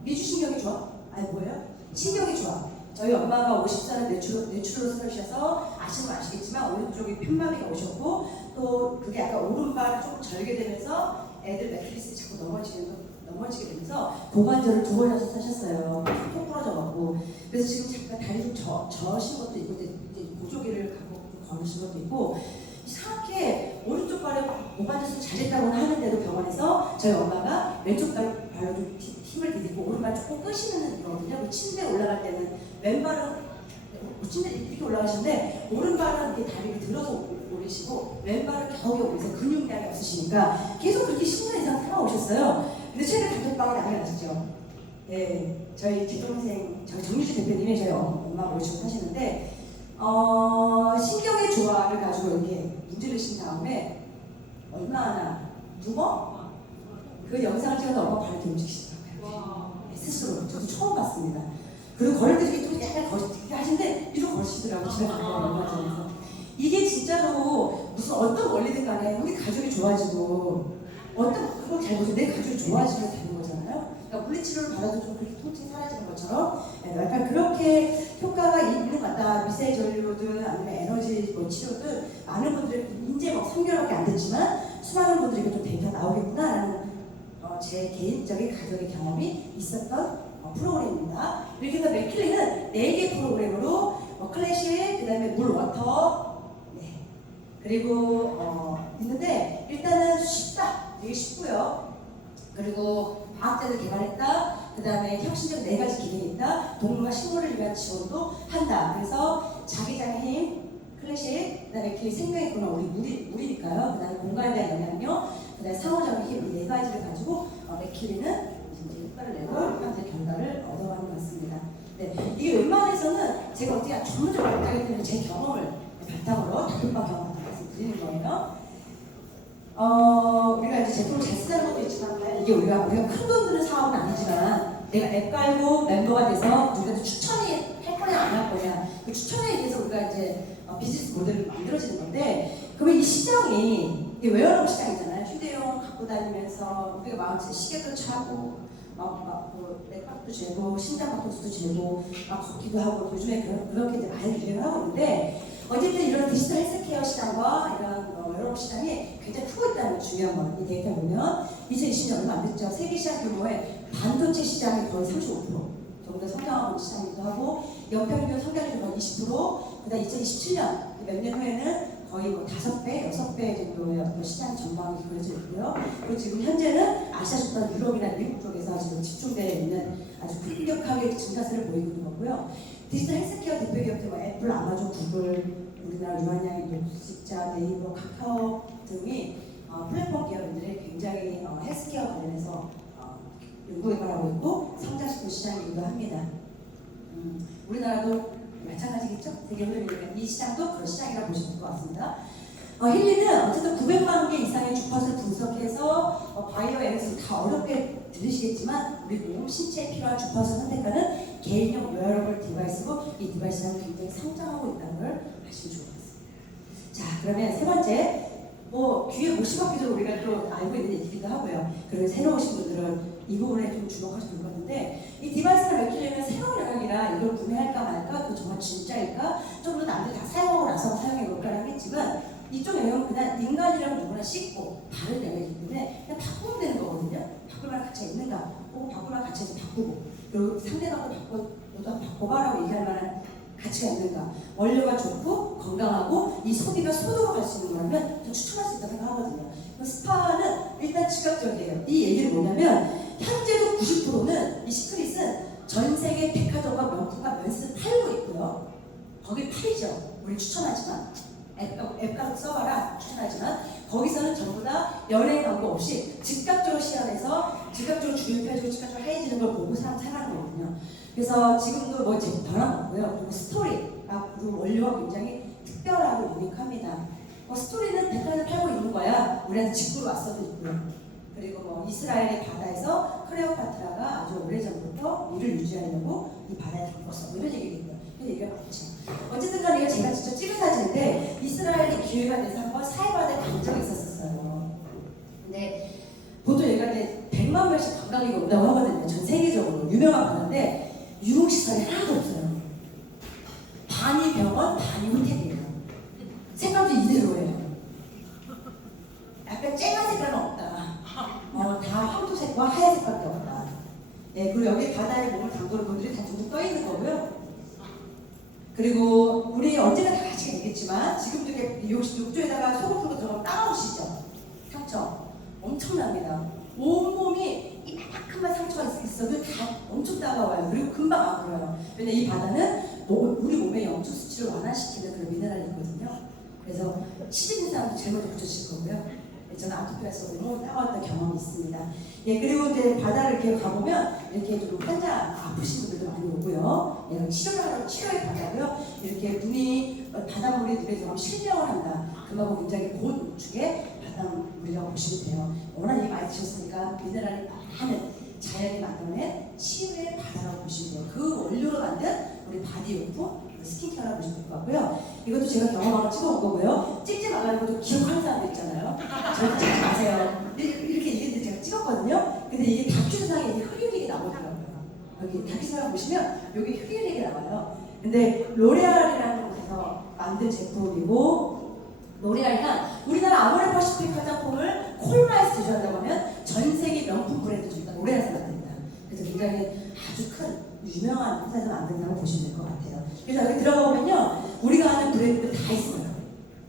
미주신경이 좋아? 아니 뭐예요? 신경이 좋아. 저희 엄마가 50살은 뇌출혈로서셔서 아시면 아시겠지만 오른쪽에 편마비가 오셨고 또 그게 약간 오른발이 조금 절개되면서 애들 매트리스 자꾸 넘어지게 되면서 고관절을 2번 하셨어요. 톡 부러져갖고 그래서 지금 잠깐 다리 좀 저신 것도 있고 이제 보조기를 갖고 걸으신 것도 있고 이상하게 오른쪽 발에 고관절 잘했다고는 하는데도 병원에서 저희 엄마가 왼쪽 발로 좀 힘을 들이고 오른발 조금 끄시는 거거든요. 침대에 올라갈 때는 왼발은 침대 이렇게 올라가시는데 오른발은 이렇게 다리를 들어서 올리시고 왼발은 겨우겨우 올려서 근육량이 없으시니까 계속 그렇게 10년 이상 살아오셨어요. 근데 최근에 단톡방에 난리가 났죠. 네, 저희 동생 저희 정유주 대표님이 저희 엄마 모시고 하시는데 신경의 조화를 가지고 이렇게 문지르신 다음에 얼마나 2번? 그 영상을 찍어서 엄마 발을 이렇게 움직이시더라고요. 스스로 저도 처음 봤습니다. 그리고 걸을 때 좀 약간 하시는데 이러고 걸으시더라고요. 집에 가서 얼마 전에서 이게 진짜로 무슨 어떤 원리든 간에 우리 가족이 좋아지고 어떤 그걸 잘 보세요. 내 가족이 좋아지면 되는 거잖아요. 그러니까 물리치료를 받아도 좀 그렇게 통증이 사라지는 것처럼 약간 그렇게 효과가 있는 것 같다. 미세전류든 아니면 에너지 뭐 치료든 많은 분들이 이제 막 3개월밖에 안 됐지만 수많은 분들이 좀 데이터 나오겠구나라는 제 개인적인 가족의 경험이 있었던 프로그램입니다. 이렇게 해서 맥킬리는 4개 프로그램으로 클래식, 그 다음에 물, 워터 그리고 있는데 일단은 쉽다. 되게 쉽고요. 그리고 과학자들 개발했다. 그 다음에 혁신적 4가지 기능이 있다. 동물과 식물을 위한 지원도 한다. 그래서 자기장의 힘, 클래식, 그 다음에 그 생명의 근원, 우리 물이니까요. 그 다음에 공간에 대한 영향력, 그 다음에 상호작용 힘, 이 4가지를 가지고 맥킬리는 효과를 내고 현재 결과를 얻어가는 것 같습니다. 네, 이게 웬만해서는 제가 어떻게 전문적으로 못하기 때문에 제 경험을 바탕으로 단톡방 경험을 말씀드리는 거예요. 우리가 이제 제품을 잘 쓰는 것도 있지만 이게 우리가 큰 돈 드는 사업은 아니지만 내가 앱 깔고 멤버가 돼서 누구한테 추천이 할 거냐 안 할 거냐 그 추천에 의해서 우리가 이제 비즈니스 모델을 만들어지는 건데 그러면 이 시장이 이게 웨어러블 시장이잖아요. 휴대용 갖고 다니면서 우리가 마음껏 시계도 차고 뭐 맥박도 재고 심장박동수도 재고 막 걷기도 하고 요즘에 그렇게 이제 많이 유행을 하고 있는데 어쨌든 이런 디지털 헬스케어 시장과 이런 웨어러블 시장이 굉장히 크고 있다는 게 중요한 거. 이 데이터 보면 2020년 얼마 안 됐죠. 세계 시장 규모의 반도체 시장이 거의 35% 정도 성장하고 있는 시장이기도 하고 연평균 성장률이 거의 20%. 그다음 2027년 몇 년 후에는 거의 뭐 5배, 6배 정도의 어떤 시장 전망이 그려져 있고요. 그리고 지금 현재는 아시아보다 유럽이나 미국 쪽에서 지금 집중되어 있는 아주 급격하게 증가세를 보이고 있는 거고요. 디지털 헬스케어 대표 기업들 뭐 애플, 아마존, 구글, 우리나라 유한양의 녹식자, 네이버, 카카오 등이 플랫폼 기업들이 굉장히 헬스케어 관련해서 연구개발하고 있고 성장시키는 시장이기도 합니다. 우리나라도 마찬가지겠죠? 세계 흐름이니까 이 시장도 그런 시장이라고 보시면 될 것 같습니다. 힐리는 어쨌든 900만 개 이상의 주파수를 분석해서 바이오 에너지 다 어렵게 들으시겠지만 우리 몸 신체에 필요한 주파수 선택하는 개인용 웨어러블 디바이스고 이 디바이스는 굉장히 성장하고 있다는 걸 아시면 좋을 것 같습니다. 자, 그러면 세 번째, 귀에 못씹기도 우리가 또 알고 있는 얘기기도 하고요. 그리고 새로 오신 분들은 이 부분에 좀 주목하시면 될 것 같은데, 이 디바이스를 맡기려면 새로운 영역이라 이걸 구매할까 말까, 그 정말 진짜일까, 좀 더 남들 다 사용하고 나서 사용해볼까 하겠지만, 이쪽 영역은 그냥 인간이랑 누구나 씻고 다른 영역이기 때문에 그냥 바꾸면 되는 거거든요. 바꿀 만한 가치가 있는가, 혹은 바꿀 만한 가치에서 바꾸고, 그리고 상대방도 너도 바꿔봐라고 얘기할 만한 가치가 있는가, 원료가 좋고 건강하고 이 소비가 소도로 갈 수 있는 거라면 좀 추천할 수 있다고 생각하거든요. 스파는 일단 즉각적이에요. 이 얘기는 뭐냐면 현재도 90%는 이 시크릿은 전 세계 백화점과 명품과 면세를 팔고 있고요. 거기 팔이죠. 우리 추천하지만 앱 가서 써봐라 추천하지만 거기서는 전부 다 연예인 광고 없이 즉각적으로 시연해서 즉각적으로 주변 펴지고 즉각적으로 하얘지는 걸 보고 사람 사가는 거거든요. 그래서 지금도 뭐 변함없고요. 그리고 스토리가 그리고 원료가 굉장히 특별하고 유니크합니다. 스토리는 백화점 팔고 있는 거야. 우리한테 직구로 왔어도 있고요. 그리고 뭐 이스라엘의 바다에서 클레오파트라가 아주 오래전부터 일을 유지하려고 이 바다에 담궜어. 이런 얘기겠고요. 이런 얘기가 많죠. 어쨌든 간에 이거 제가 직접 찍은 사진인데 이스라엘이 기회가 돼서 한번 사해바다에 간 적이 있었어요. 근데 보통 얘가 이제 100만 명씩 관광객이 온다고 하거든요. 전 세계적으로 유명한 바다인데 유흥시설이 하나도 없어요. 반이 병원, 반이 호텔이에요. 색감도 이대로예요. 약간 쨍한 색깔은 없다. 다 황토색과 하얀색밖에 없다. 네, 그리고 여기 바다에 몸을 담그는 분들이 다 둥둥 떠 있는 거고요. 그리고 우리 언제나 다 같이 얘기했지만 지금도 이렇게 욕조에다가 소금 풀고 들어가면 따가우시죠? 상처 엄청납니다. 온몸이 이만큼만 상처가 있어도 다 엄청 따가워요. 그리고 금방 아파요. 왜냐면 이 바다는 우리 몸의 염증 수치를 완화시키는 그런 미네랄이 있거든요. 그래서 치 있는 사람도 제일 먼저 붙여질 거고요. 저는 아토피아에서 너무 따가웠던 경험이 있습니다. 예, 그리고 이제 바다를 이렇게 가보면 이렇게 좀 환자 아프신 분들도 많이 오고요. 예, 치료를 하러 치료의 바다고요. 이렇게 눈이 바닷물이 눈에 들어가면 실명을 한다. 그만큼 굉장히 고온 농축의 바닷물이라고 보시면 돼요. 워낙 이 많이 드셨으니까 미네랄이 많은 자연이 만들어낸 치유의 바다라고 보시면 돼요. 그 원료로 만든 우리 바디용품 스킨케어라고 보시면 될 것 같고요. 이것도 제가 경험하고 찍어온 거고요. 찍지 말라는 것도 기억하는 사람도 있잖아요. 절대 찍지 마세요. 이렇게 얘기했는데 제가 찍었거든요. 근데 이게 다큐상에 이게 흡입력이 나오더라고요. 여기 다큐상 보시면 여기 흡입력이 나와요. 근데 로레알이라는 곳에서 만든 제품이고 로레알이나 우리나라 아모레퍼시픽 화장품을 콜라에서 제조한다고 하면 전 세계 명품 브랜드 중에 로레알에서 만듭니다. 그래서 굉장히 아주 큰 유명한 회사에서 만든다고 보시면 될 것 같아요. 그래서 여기 들어가보면요, 우리가 아는 브랜드도 다 있어요.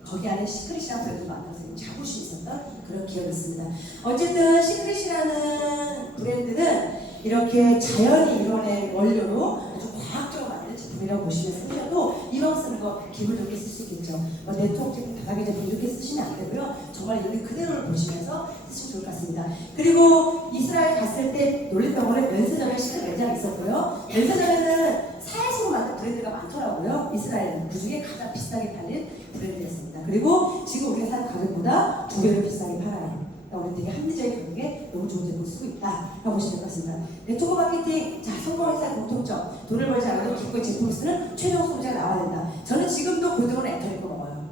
거기 안에 시크릿이라는 브랜드도 만들어서 자부심이 있었던 그런 기억이 있습니다. 어쨌든 시크릿이라는 브랜드는 이렇게 자연이 이뤄낸 원료로 아주 과학적으로 만든 제품이라고 보시면 쓰셔도 이왕 쓰는 거 기분 좋게 쓸 수 있겠죠. 네트워크 제품, 바닥에 제품 이렇게 쓰시면 안 되고요. 정말 여기 그대로를 보시면서 쓰시면 좋을 것 같습니다. 그리고 이스라엘 갔을 때 놀랬던 거는 면세점에 시크릿 매장이 있었고요. 면세점에는 사야식으로 만든 브랜드가 많더라고요. 이스라엘은 그중에 가장 비싸게 팔린 브랜드였습니다. 그리고 지금 우리가 사는 가격보다 2배로 비싸게 팔아요. 우리 되게 합리적인 가격에 너무 좋은 제품을 쓰고 있다라고 보시면 될 것 같습니다. 네트워크 마케팅, 자, 성공한 회사의 공통점, 돈을 벌지 않아도 기꺼이 제품을 쓰는 최종 소비자가 나와야 된다. 저는 지금도 골드건 엔터리코 먹어요.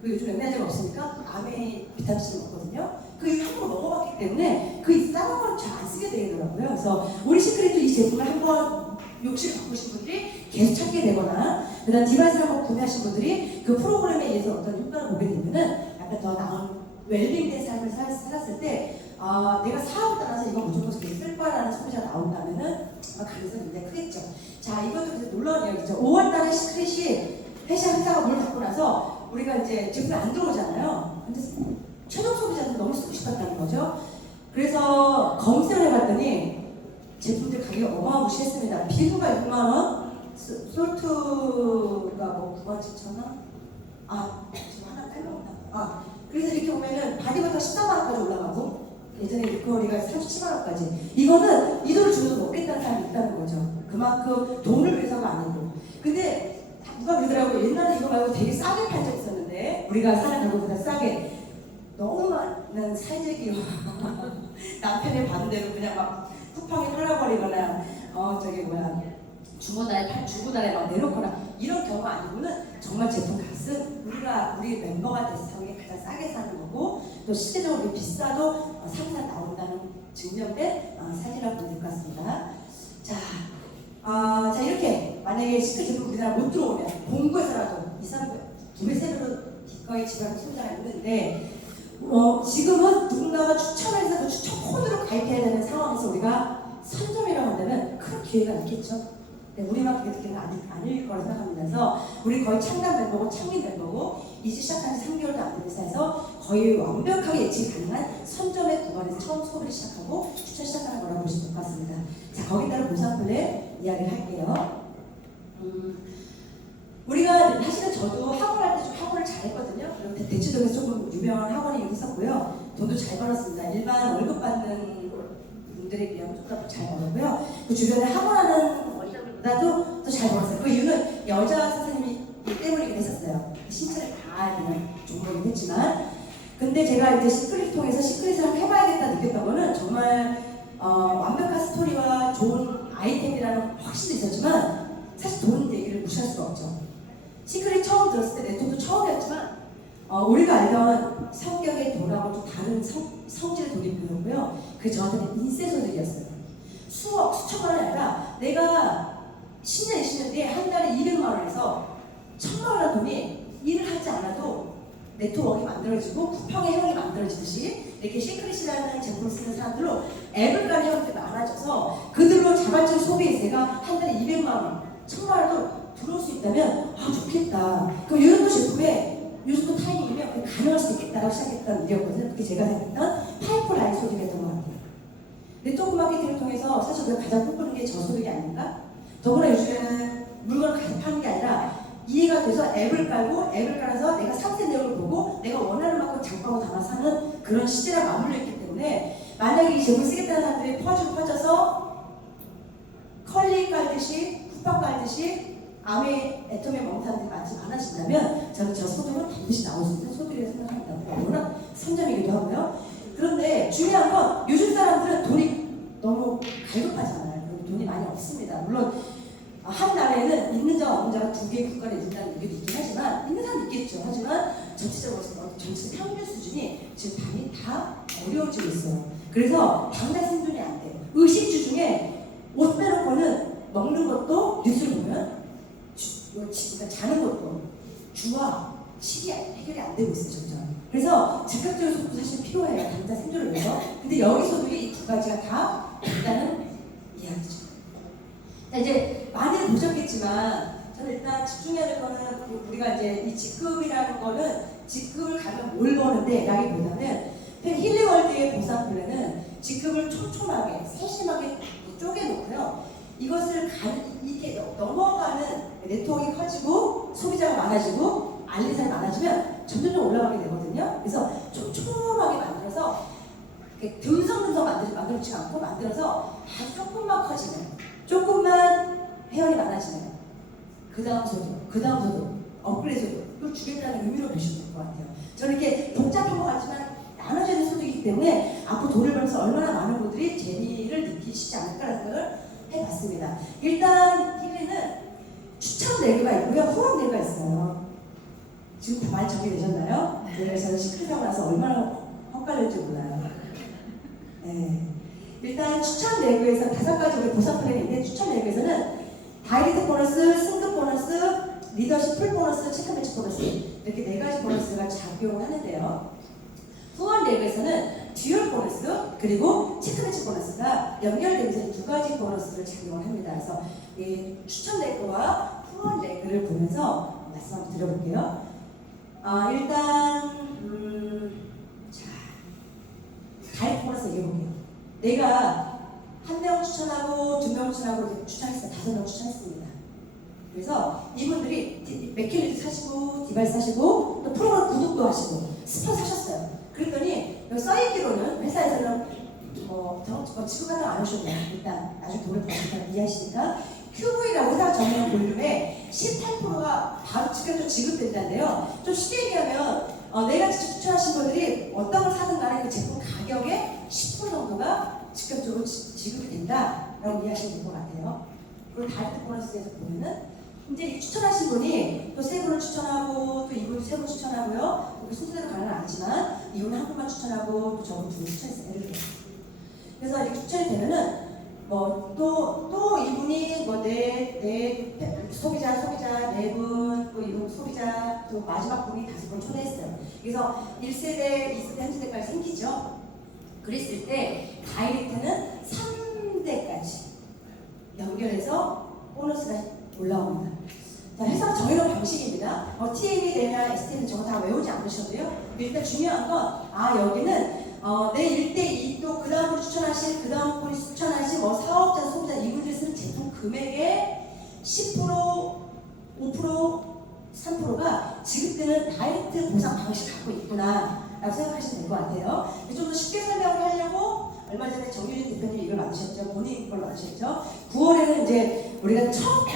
그 요즘 영양제가 없으니까 아메 비타민C 먹거든요. 그 이후로 먹어봤기 때문에 그 다른 걸 잘 안 쓰게 되더라고요. 그래서 우리 시크릿도 이 제품을 한번 욕심을 바꾸신 분들이 계속 찾게 되거나 그다음 디바이스를 한번 구매하신 분들이 그 프로그램에 의해서 어떤 효과를 보게 되면은 약간 더 나은 웰빙된 삶을 살았을 때 내가 사업을 따라서 이거 무조건 쓸 거라는 소비자가 나온다면은 가능성이 굉장히 크겠죠. 자, 이것도 놀라운 이야기죠. 5월달에 시크릿이 회사가 문을 닫고 나서 우리가 이제 제품이 안 들어오잖아요. 근데 최종 소비자는 너무 쓰고 싶었다는 거죠. 그래서 검색을 해봤더니 제품들 가격이 어마무시했습니다. 피부가 6만원, 솔트가 뭐 97,000원? 아, 지금 하나 빼먹었다. 그래서 이렇게 보면은 바디버터 14만원까지 올라가고 예전에 리커버리가 37만원까지. 이거는 이 돈을 주고도 먹겠다는 사람이 있다는 거죠. 그만큼 돈을 위해서가 아니고. 근데 누가 그러더라고요. 옛날에 이거 말고 되게 싸게 팔 적 있었는데 우리가 사는 가격보다 싸게. 너무 많은 살제기와 남편의 반대로 그냥 막 쿠팡에 팔아버리거나 중고나라에 막 내놓거나 이런 경우가 아니고는 정말 제품 값은 우리 멤버가 돼서 게 가장 싸게 사는 거고 또 실제적으로 비싸도 상상 나온다는 증명된 사진이라고 보면 될 것 같습니다. 자 이렇게 만약에 시크 제품 우리나라 못 들어오면 본국에서라도 2, 3배, 2배, 3배로 기꺼이 지불하는 소비자가 있는데 지금은 누군가가 추천해서 그 추천 코드로 가입해야 되는 상황에서 우리가 선점이라고 한다면 큰 기회가 있겠죠. 네, 우리만 그게 기회는 아닐 거라 생각하면서 우리 거의 창단 멤버고 창립 멤버고 이제 시작한 지 3개월도 안 된 회사에서 거의 완벽하게 예측 가능한 선점의 구간에서 처음 수업을 시작하고 추천 시작하는 거라고 보시면 될 것 같습니다. 자, 거기에 따라 보상 플랜 이야기를 할게요. 우리가 사실은 저도 학원할 때 좀 학원을 잘했거든요. 그리고 대치동에서 조금 유명한 학원이 있었고요. 돈도 잘 벌었습니다. 일반 월급 받는 분들에 비하면 조금 잘 벌었고요. 그 주변에 학원하는 원장들보다도 더 잘 벌었어요. 그 이유는 여자 선생님이 때문이긴 했었어요. 신체를 다 그냥 종목이긴 했지만. 근데 제가 이제 시크릿 통해서 시크릿을 한번 해봐야겠다 느꼈던 거는 정말 완벽한 스토리와 좋은 아이템이라는 확신도 있었지만 사실 돈 얘기를 무시할 수가 없죠. 시크릿 처음 들었을 때 내 돈도 처음이었지만 우리가 알던 성격의 돈하고 좀 다른 성질의 돈이 보였고요. 그게 저한테는 인쇄소들이었어요. 수천만 원이 아니라 내가 10년, 20년 뒤에 한 달에 200만 원에서 1000만 원의 돈이 일을 하지 않아도 네트워크가 만들어지고 쿠팡의 회원이 만들어지듯이 이렇게 시크릿이라는 제품을 쓰는 사람들로 앱을 가는 회원들이 많아져서 그들로 자발적 소비세가 한 달에 200만 원, 1000만 원도 들어올 수 있다면 좋겠다. 그럼 이런 제품에 요즘도 타이밍이면 가능할 수 있겠다라고 시작했던 일이었거든요. 그게 제가 생각했던 파이프라인 소득이었던 것 같아요. 네트워크 마케팅을 통해서 사실 우리가 가장 꿈꾸는 게 저소득이 아닌가? 더구나 요즘에는 물건을 가입하는 게 아니라 이해가 돼서 앱을 깔아서 내가 상세 내용을 보고 내가 원하는 만큼 장바구 담아 사는 그런 시대랑 맞물려 있기 때문에 만약에 이 제품을 쓰겠다는 사람들이 퍼져서 컬리 깔듯이 쿠팡 깔듯이 암에 애tom에 먹는 사람들이 많아진다면 저는 저 소득은 반드시 나올 수 있는 소득이라고 생각합니다. 워낙 선점이기도 하고요. 그런데 중요한 건 요즘 사람들은 돈이 너무 갈급하잖아요. 돈이 많이 없습니다. 물론 한 나라에는 있는 자와 없는 자가 두 개의 국가를 있다는 얘기도 있긴 하지만 있는 사람도 있겠죠. 하지만 전체적으로 전체 평균 수준이 지금 다 어려워지고 있어요. 그래서 당장 생존이 안 돼요. 의식주 중에 옷 빼놓고는 먹는 것도 뉴스를 보면 그러니까 자는 것도 주와 식이 해결이 안 되고 있어요. 점점. 그래서 즉각적인 소득도 사실 필요해요. 당장 생존을 위해서. 근데 여기 소득이 이 두 가지가 다 있다는 이야기죠. 자, 이제 많이들 보셨겠지만 저는 일단 집중해야 될 거는 우리가 이제 이 직급이라는 거는 직급을 가면 뭘 버는데 라기보다는 힐링월드의 보상 플랜은 직급을 촘촘하게 세심하게 쪼개놓고요. 이것을 이렇게 넘어가는 네트워크가 커지고 소비자가 많아지고 알리는 사람이 많아지면 점점 올라가게 되거든요. 그래서 촘촘하게 만들어서 듬성듬성 만들지 않고 만들어서 아주 조금만 커지는 조금만 회원이 많아지는 그 다음 소득 업그레이드 소득을 주겠다는 의미로 보시면 될 것 같아요. 저는 이렇게 복잡한 것 같지만 나눠지는 소득이기 때문에 앞으로 돈을 벌면서 얼마나 많은 분들이 재미를 느끼시지 않을까라는 생각을 해봤습니다. 일단 힐리는 추천 레그가 있고요. 후원 레그가 있어요. 지금 다 많이 정리되셨나요? 그래서 시크릿하고 나서 얼마나 헛갈릴지 몰라요. 네. 일단 추천 레그에서 5가지 우리 보상 플랜이 있는데 추천 레그에서는 다이렉트 보너스, 승급 보너스, 리더십 풀 보너스, 체크 매치 보너스 이렇게 4가지 보너스가 작용을 하는데요. 후원 레그에서는 듀얼 보너스 그리고 체크 매치 보너스가 연결되면서 2가지 보너스를 작용을 합니다. 그래서 이 추천 레그와 후원 레그를 보면서 말씀 한번 드려볼게요. 일단 자, 다이렉트 보너스 얘기해볼게요. 내가 한 명 추천하고 2명 추천하고 추천했어요. 5명 추천했습니다. 그래서 이분들이 맥킬리도 사시고 디바이스 사시고 또 프로그램 구독도 하시고 스폰 사셨어요. 그랬더니 여기 써있기로는 회사에서는 지금까지는 안 오셨네요. 일단 나중에 돈을 버니까 이해하시니까 QV라고 회사 정리한 볼륨의 18%가 바로 직접적으로 지급된다는데요. 좀 쉽게 얘기하면 내가 직접 추천하신 분들이 어떤 걸 사든 간에 그 제품 가격의 10% 정도가 직접적으로 지급이 된다라고 이해하시면 될 것 같아요. 그리고 다이렉트 보너스에서 보면은 이제 추천하신 분이 또 세 분을 추천하고 또 이분 세 분 추천하고요. 그 순서대로 가는 건 아니지만 이분 한 분만 추천하고 또 저분 두 분 추천했어요. 예를 들어서. 그래서 이렇게 추천이 되면은 또 이분이 내 소비자 4분, 또 이분 소비자, 또 마지막 분이 5분 초대했어요. 그래서 1세대, 2세대, 3세대까지 생기죠. 그랬을 때 다이렉트는 3대까지 연결해서 보너스가 올라옵니다. 자, 회사 정해놓은 방식입니다. TM이 되면 STM은 저거 다 외우지 않으셔도요. 일단 중요한 건 여기는 내 1대2 또 그 다음으로 추천하신 그 다음 분이 추천하신 사업자, 소비자 이분들이 쓰는 제품 금액의 10%, 5%, 3%가 지급되는 다이렉트 보상 방식을 갖고 있구나 라고 생각하시면 될 것 같아요. 좀 더 쉽게 설명을 하려고 얼마 전에 정유진 대표님이 이걸 만드셨죠. 본인이 이걸 만드셨죠. 9월에는 이제 우리가 첫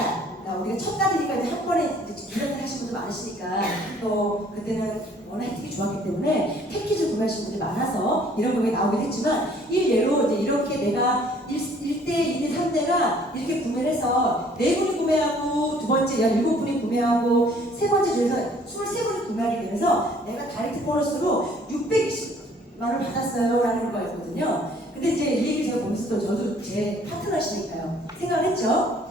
달이니까 이제 한 번에 기획을 하신 분들 많으시니까 또 그때는 워낙 혜택이 좋았기 때문에 패키지 구매하신 분들이 많아서 이런 금액이 나오긴 했지만 일례로 이제 이렇게 내가 1대, 2대, 3대가 이렇게 구매를 해서 4분이 구매하고 두 번째 17분이 구매하고 세 번째 중에서 23분이 구매하게 되면서 내가 다이렉트 보너스로 620만 원을 받았어요 라는 거였거든요. 근데 이제 이 얘기 제가 보면서 또 저도 제 파트너시니까요. 생각을 했죠.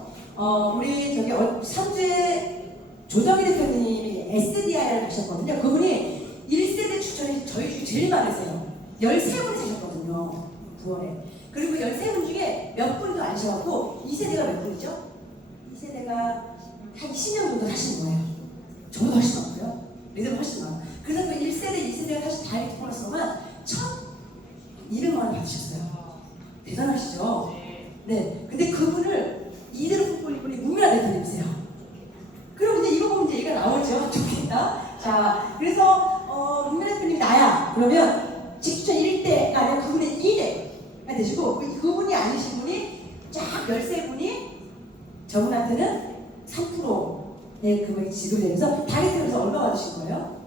우리 저기 3주에 조정희 대표님이 SDI를 하셨거든요. 그분이 1세대 추천이 저희 중에 제일 많으세요. 13분이 되셨거든요. 9월에. 그리고 13분 중에 몇 분도 아니셔갖고 2세대가 몇 분이죠? 2세대가 한 20년 정도 하시는 거예요. 저보다 훨씬 많고요. 리더가 훨씬 많아요. 그래서 그 1세대, 2세대가 사실 다이렉트 보너스로만 1,200만 원 받으셨어요. 대단하시죠? 네. 근데 그분을 이대로 뽑은 분이 문미라 대표님이세요. 그럼 이제 이거 보면 이제 얘가 나오죠. 좋겠다. 자, 그래서 문미라 대표님이 나야. 그러면 직추천 1대가 아니라 그분의 2대가 되시고 그분이 아니신 분이 쫙 13분이 저분한테는 3%의 금액이 지급되면서 다이렉트에서 얼마 받으신 거예요?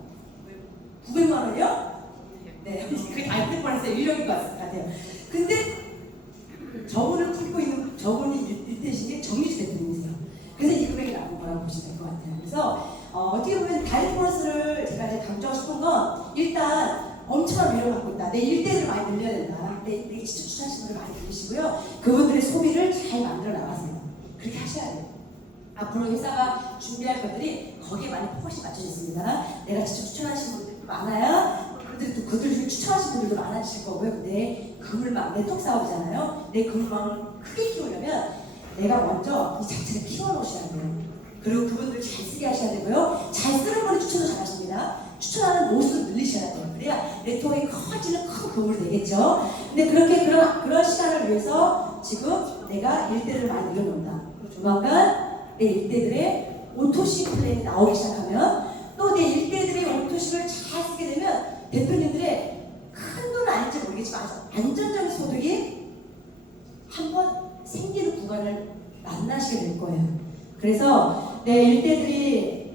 900만 원이요? 네. 그게 다이렉트 보너스의 유력인 것 같아요. 근데 저분을 품고 있는 저분이 일대신 게 정유지 대표님이세요. 그래서 이 금액이 나온 거라고 보시면 될 것 같아요. 그래서 어떻게 보면 다이렉트 보너스를 제가 이제 강조하고 싶은 건 일단 엄청난 위력을 갖고 있다. 내 일대를 많이 늘려야 된다. 내 직접 추천하시는 분을 많이 늘리시고요. 그분들의 소비를 잘 만들어 나가세요. 그렇게 하셔야 돼요. 앞으로 회사가 준비할 것들이 거기에 많이 포커스가 맞춰져 있습니다. 내가 직접 추천하시는 분들도 많아야 그들 중에 추천하시는 분들도 많아지실 거고요. 내 그물망, 네트워크 사업이잖아요. 내 그물망을 크게 키우려면 내가 먼저 이 자체를 키워놓으셔야 돼요. 그리고 그분들 잘 쓰게 하셔야 되고요. 잘 쓰는 분이 추천도 잘 하십니다. 추천하는 모습을 늘리셔야 돼요. 그래야 네트워크가 커지는 큰 그물이 되겠죠. 근데 그렇게 그런 시간을 위해서 지금 내가 일대를 많이 늘려놓는다. 조만간 내 일대들의 오토식 플랜이 나오기 시작하면 또 내 일대들의 오토식을 잘 쓰게 되면 대표님들의 큰 돈은 아닐지 모르겠지만 안정적인 소득이 한번 생기는 구간을 만나시게 될 거예요. 그래서 내 일대들이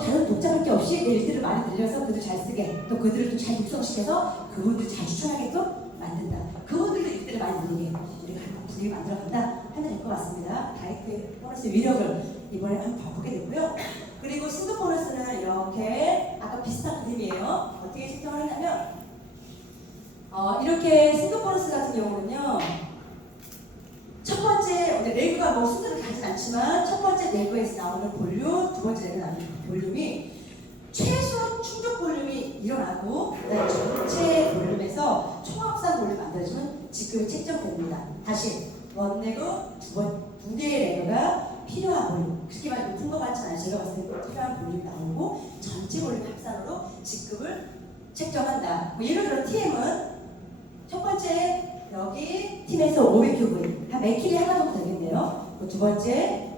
다른 독자할 게 없이 내 일대를 많이 늘려서 그들 잘 쓰게 또 그들을 또 잘 육성시켜서 그분들 잘 추천하게 또 만든다. 그분들도 일대를 많이 늘리게 우리가 분위기 만들어간다 하면 될 것 같습니다. 다이렉트 보너스의 위력을 이번에 한번 봐보게 되고요. 그리고 승급 보너스는 이렇게 아까 비슷한 그림이에요. 어떻게 설정을 하냐면 이렇게 승급 보너스 같은 경우는요. 첫 번째 레그가 순서를 가진 않지만 첫 번째 레그에서 나오는 볼륨, 두 번째 레그에 나오는 볼륨이 최소 충족 볼륨이 일어나고 그다음에 전체 볼륨에서 총합산 볼륨이 만들어지면 지급이 책정됩니다. 다시 원 레그, 두 개의 레그가 필요한 볼륨, 그렇게만 높은 것 같지 않아요. 제가 봤을 때 필요한 볼륨이 나오고 전체 볼륨 합산으로 직급을 책정한다. 뭐 예를 들어 TM은 첫 번째 여기 팀에서 500QV, 한 맥킬이 하나 정도 되겠네요. 두 번째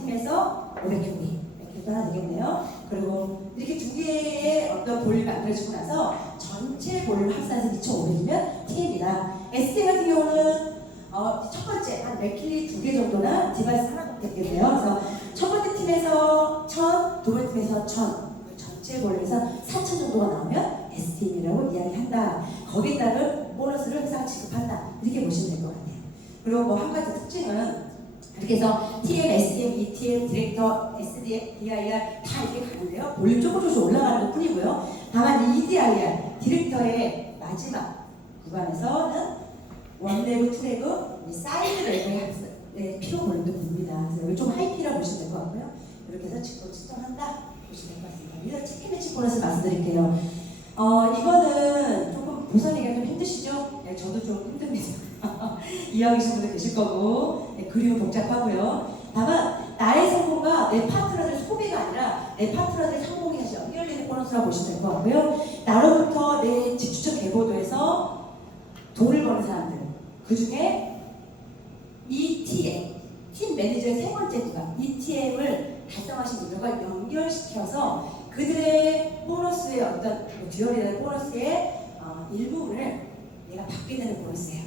팀에서 500QV, 맥킬도 하나 되겠네요. 그리고 이렇게 두 개의 어떤 볼륨이 만들어지고 나서 전체 볼륨 합산해서 2,500이면 TM이다. ST 같은 경우는 첫 번째 한 맥킬리 2개 정도나 디바이스 하나 되겠네요. 그래서 첫 번째 팀에서 1000, 두 번째 팀에서 1000, 전체 볼륨에서 4000 정도가 나오면 STM이라고 이야기한다. 거기에 따른 보너스를 회사가 지급한다. 이렇게 보시면 될 것 같아요. 그리고 뭐 한 가지 특징은 이렇게 해서 TM, STM, ETM, 디렉터, SDM, DIR 다 이렇게 가는데요. 볼륨 조금씩 올라가는 것 뿐이고요. 다만 EDIR, 디렉터의 마지막 구간에서는 원레그, 투레그, 사이드 레그의 피로 볼륨도 봅니다. 그래서 여기 좀 하이피라고 보시면 될 것 같고요. 이렇게 해서 직접 측정한다 보시면 될 것 같습니다. 이런 체크매치 보너스 말씀드릴게요. 이거는 조금 보상하기가 좀 힘드시죠? 네, 저도 좀 힘듭니다. 이해하시는 분들 계실 거고, 네, 그림은 복잡하고요. 다만 나의 성공과 내 파트너들의 소비가 아니라 내 파트너들의 성공이 다시 연결되는 보너스라고 보시면 될 것 같고요. 나로부터 내 직주적 계보도에서 돈을 버는 사람들, 그 중에 ETM, 팀 매니저의 세 번째 구간, ETM을 달성하신 분들과 연결시켜서 그들의 보너스의 어떤 듀얼이나 보너스의 일부분을 내가 받게 되는 보너스예요.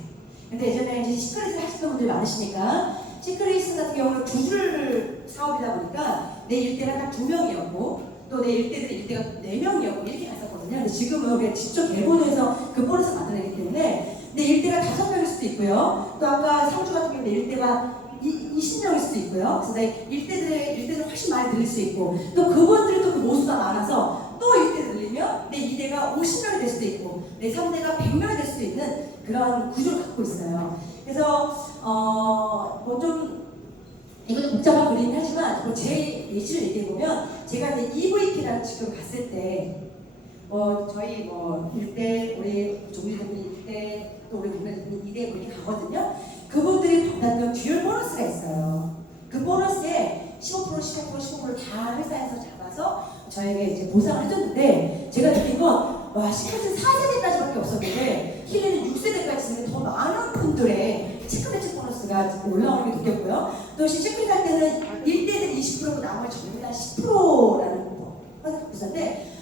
근데 예전에 이제 시크릿을 하시던 분들이 많으시니까 시크릿 같은 경우는 두 줄 사업이다 보니까 내 일대가 딱 2명이었고 또 내 일대들의 일대가 4명이었고 이렇게 갔었거든요. 근데 지금은 그냥 직접 개보도해서 그 보너스 만들어내기 때문에 내 일대가 5명일 수도 있고요. 또 아까 상주 같은 경우 내 일대가 20명일 수도 있고요. 그래서 내 일대들을 훨씬 많이 늘릴 수 있고 또 그분들이 또 그 모수가 많아서 또 일대 늘리면 내 2대가 50명이 될 수도 있고 내 3대가 100명이 될 수도 있는 그런 구조를 갖고 있어요. 그래서 뭐 좀 이것도 복잡한 그림이긴 하지만 뭐 제 예시를 얘기해 보면 제가 이제 EVP라는 직업을 갔을 때 저희 뭐 1대 우리 조미 대표님 1대 또 우리 국내 대표님 2대 이렇게 가거든요. 그분들이 받았던 듀얼 보너스가 있어요. 그 보너스에 15%, 15%, 15%다 회사에서 잡아서 저에게 이제 보상을 해줬는데 제가 느낀 건 와, 시크릿은 4세대까지밖에 없었는데 힐리는 6세대까지 있는 더 많은 분들의 체크매치 보너스가 올라오는 게 느꼈고요. 또 시크릿 할 때는 1대는 20%고 나머지 전부 다 10%라는 부사인데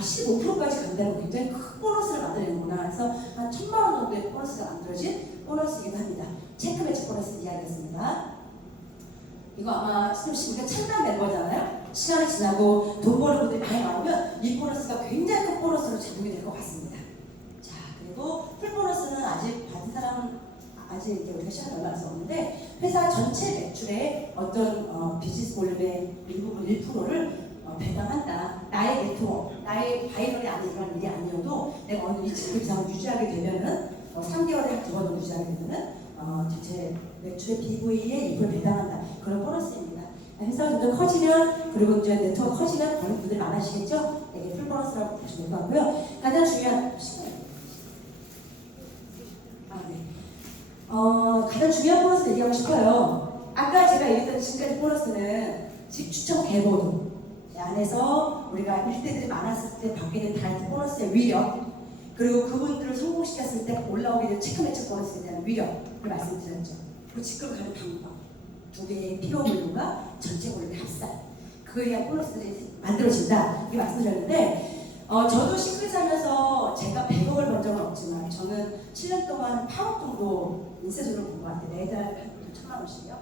15%까지 간다는 굉장히 큰 보너스를 만들어내는구나. 그래서 한 1000만 원 정도의 보너스가 만들어진 보너스이기도 합니다. 체크매치 보너스 이야기였습니다. 이거 아마 우리가 첨단 멤버잖아요. 시간이 지나고 돈 버는 분들이 많이 나오면 이 보너스가 굉장히 큰 보너스로 작용이 될 것 같습니다. 자, 그리고 풀 보너스는 아직 받은 사람은 아직 이제 우리가 시간이 얼마 안 없는데 회사 전체 매출의 어떤 비즈니스 볼륨의 일부분 1%를 배당한다. 나의 네트워크, 나의 바이럴이 아닌 일이 아니어도 내가 어느 위치 이상을 유지하게 되면은 3개월에 2번 정도 유지하게 되면은 전체 매출의 BV에 2% 배당한다. 그런 보너스입니다. 회사가 점점 커지면 그리고 이제 네트워크 커지면 그런 분들이 많아지겠죠. 이게 풀 보너스라고 보시면 될 것 같고요. 가장 중요한 가장 중요한 보너스 얘기하고 싶어요. 아까 제가 얘기했던 지금까지 보너스는 집 추천 개보도 안에서 우리가 일대들이 많았을 때 받게 된 다이어트 보너스의 위력, 그리고 그분들을 성공시켰을 때 올라오게 된 체크매치 보너스에 대한 위력을 말씀드렸죠. 그리고 직급을 가는 방법, 두 개의 필요 볼륨과 전체 볼륨의 합산, 그거에 대한 보너스들이 만들어진다 이렇게 말씀드렸는데 저도 시크릿 하면서 제가 100억을 번 적은 없지만 저는 7년 동안 8억 정도 인쇄소를 본 것 같아요. 매달 1,000만 원씩이요.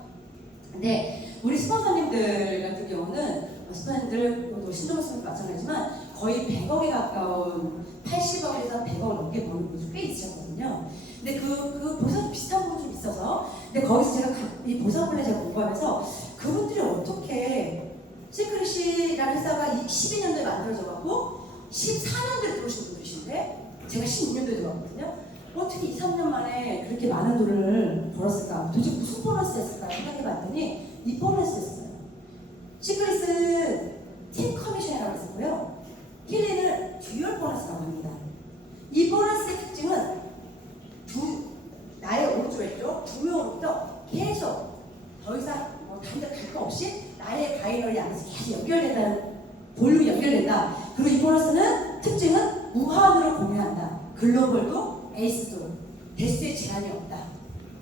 근데 우리 스폰서님들 같은 경우는 스폰서님들 신동수도 마찬가지지만 거의 100억에 가까운 80억에서 100억을 넘게 버는 분들 꽤 있으셨거든요. 근데 그 보상 비슷한 부분이 좀 있어서 근데 거기서 제가 이 보상분을 제가 공부하면서 그분들이 어떻게 시크릿이라는 회사가 12년도에 만들어져갖고 14년도에 들어오신 분들이신데 제가 16년도에 들어왔거든요. 어떻게 2, 3년 만에 그렇게 많은 돈을 벌었을까? 도대체 무슨 보너스였을까 생각해봤더니 이 보너스였어요. 시크릿은 팀 커미션이라고 했었고요. 힐리는 듀얼 보너스라고 합니다. 이 보너스의 특징은 나의 오른쪽 왼쪽 두 명으로부터 계속 더 이상 다른 데 갈 거 없이 공유한다. 글로벌도 에이스도 대수에 제한이 없다.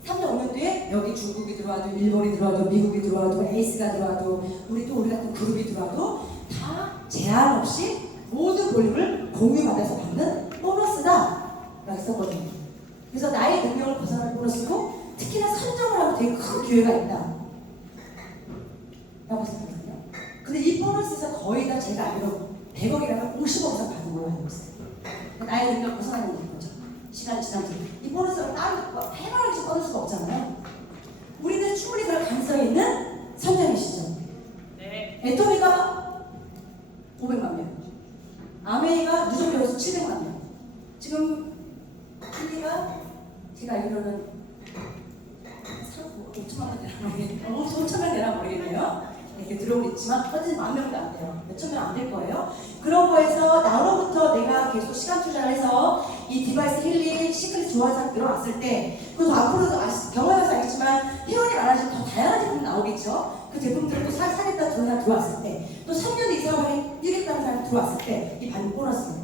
3년 5년 뒤에 여기 중국이 들어와도 일본이 들어와도 미국이 들어와도 에이스가 들어와도 우리 같은 그룹이 들어와도 다 제한 없이 모든 볼륨을 공유받아서 받는 보너스다 라고 썼거든요. 그래서 나의 능력을 벗어나는 보너스고 특히나 선정을 하면 되게 큰 기회가 있다 라고 생각했거든요. 근데 이 보너스에서 거의 다 제가 알기로 100억이라면 50억 이상 받은 걸로 알고 있어요. 나의 능력을 벗어나는 거죠. 시간이 지나면서 이 보너스를 따로 해마리씩 꺼낼 수가 없잖아요. 우리는 충분히 그럴 가능성이 있는 선정이시죠. 네. 애터미가 500만 명, 아메이가 누적되어서 700만 명. 지금 힐리가 제가 알기로는 5천만 명 되나 모르겠네요. 5천만 명 되나 모르겠네요. 이렇게 들어오고 있지만 어쨌든 10,000명도 안 돼요. 몇천 명 안 될 거예요. 그런 거에서 나로부터 내가 계속 시간 투자를 해서 이 디바이스 힐링 시크릿 좋아하는 사람 들어왔을 때 그것도 앞으로도 경험해서 알겠지만 회원이 많아지면 더 다양한 제품 나오겠죠. 그 제품들을 또 사겠다 그런 사람 들어왔을 때 또 3년 이상 뛰겠다는 사람이 들어왔을 때 이 받는 보너스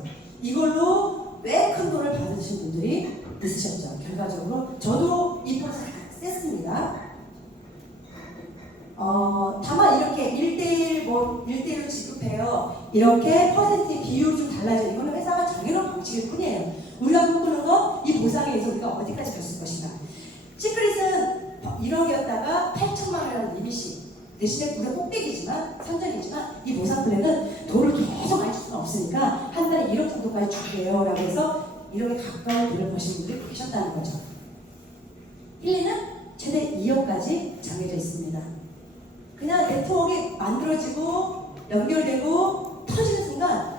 이걸로 꽤 큰 돈을 받으신 분들이 있으셨죠. 결과적으로 저도 이 보너스를 셌습니다. 다만 이렇게 1대1로 지급해요. 이렇게 퍼센트 비율이 좀 달라져. 이거는 회사가 정해놓은 방식일 뿐이에요. 우리가 꿈꾸는 건 이 보상에 의해서 우리가 어디까지 갈 수 있을 것인가. 시크릿은 1억이었다가 8천만 원이라는 이미시. 대신에 우리가 꼭대기지만, 선전이지만 이 보상 플랜은 돈을 계속 많이 줄 수는 없으니까 한 달에 1억 정도까지 줄게요. 라고 해서 1억에 가까운 돈을 버시는 분들이 계셨다는 거죠. 힐리는 최대 2억까지 정해져 있습니다. 그냥 네트워크가 만들어지고 연결되고 터지는 순간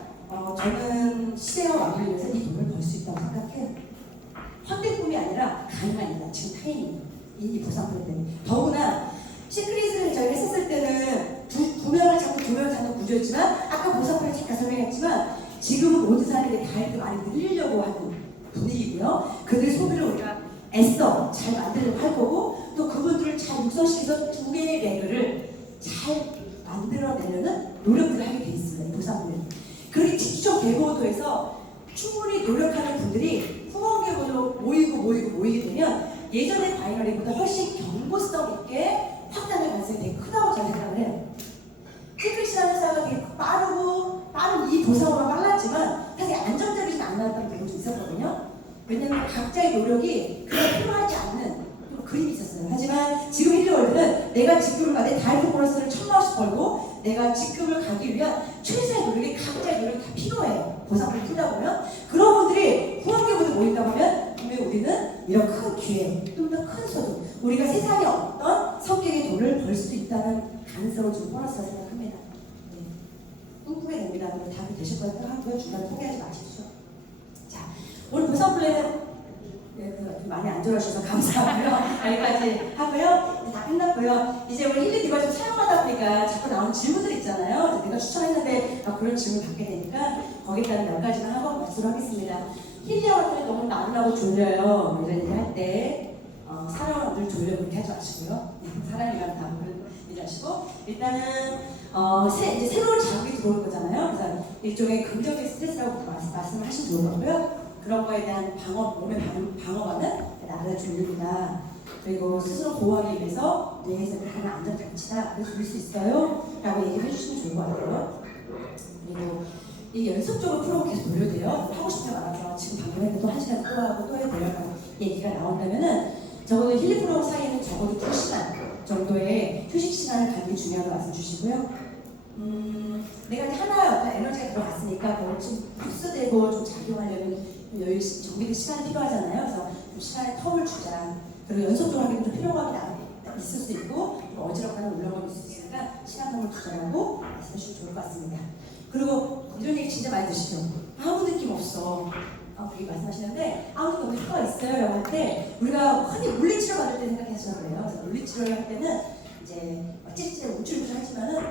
저는 시대와 맞물리면서 이 돈을 벌 수 있다고 생각해요. 헛되꿈이 아니라 가능한 일이다. 지금 타이밍 이 보상 플랜 때문에. 더구나 시크릿을 저희가 했었을 때는 두 명을 잡는 구조였지만 아까 보상 플랜 잠깐 설명했지만 지금은 모든 사람들이 다 이렇게 많이 늘리려고 하는 분위기고요. 그들의 소비를 우리가 애써 잘 만들려고 할 거고 또 그분들을 잘 육성시켜서 두 개의 레그를 잘 만들어내려는 노력들을 하게 돼 있습니다. 보상을. 그렇게 직접 개보도에서 충분히 노력하는 분들이 후원계보도 모이게 되면 예전의 바이너리보다 훨씬 경고성 있게 확장될 가능성이 되게 크다고 저는 생각을 해요. 시크릿이라는 회사가 되게 빠른 이 보상으로 빨랐지만 사실 안정적이진 않았다는 부분이 좀 있었거든요. 왜냐면 각자의 노력이 그냥 필요하지 않는 그림이 있었어요. 하지만 지금 힐리월드는 내가 직급을 받은 다이어트 보너스를 1,000만 원씩 벌고 내가 직급을 가기 위한 최소의 노력이 각자의 노력이 다 필요해요. 보상을 풀다 보면 그런 분들이 후원계보다 모인다고 하면 분명히 우리는 이런 큰 기회, 좀 더 큰 소득, 우리가 세상에 어떤 성격의 돈을 벌 수도 있다는 가능성을 좀 보너스라 생각합니다. 네. 꿈꾸게 됩니다. 그럼 답이 되실 거니까 하고요. 중간에 포기하지 마십시오. 자, 오늘 보상 플랜은 많이 안 들어주셔서 감사하고요. 여기까지 하고요. 다 끝났고요. 이제 우리 힐링 디바이스 사용하다 보니까 자꾸 나오는 질문들 있잖아요. 내가 추천했는데 그런 질문 받게 되니까 거기까지 몇 가지만 하고 말씀을 하겠습니다. 힐링 할 때 너무 나른하고 졸려요. 이런 얘기 할 때 사람은 늘 졸려 그렇게 하지 마시고요. 사람이랑 다 그런 얘기 하시고 일단은 이제 새로운 자극이 들어올 거잖아요. 그래서 일종의 긍정적 스트레스라고 말씀을 하시면 좋을 거고요. 그런 거에 대한 몸의 방어반은 나르다 졸립니다. 그리고 스스로 보호하기 위해서 뇌에서 하는 안전장치다. 그래서 줄일 수 있어요. 라고 얘기를 해주시면 좋을 것 같아요. 그리고 이 연속적으로 프로그램 계속 돌려야 돼요. 하고 싶은 게 많아서 지금 방금 했는데 또 1시간 또 하고 또 해야 돼요. 얘기가 나온다면은 적어도 힐링 프로그램 사이에는 적어도 2시간 정도의 휴식 시간을 갖는 게 중요하다고 말씀 주시고요. 내가 하나의 어떤 에너지가 들어갔으니까 그걸 좀 흡수되고 좀 작용하려면 여유 정비될 시간이 필요하잖아요. 그래서 좀 시간에 텀을 주자. 그리고 연속적으로 하기도 필요감이 있을 수도 있고 좀 어지럽거나 울렁거릴 수 있으니까 시간 텀을 두자라고 말씀해주시면 좋을 것 같습니다. 그리고 이런 얘기 진짜 많이 드시죠. 아무 느낌 없어. 그렇게 말씀하시는데 아무 느낌 없는 효과가 있어요 라고 할 때 우리가 흔히 물리치료 받을 때 생각하시는 거예요. 그래서 물리치료를 할 때는 이제 찌릿찌릿 움찔움찔 하지만은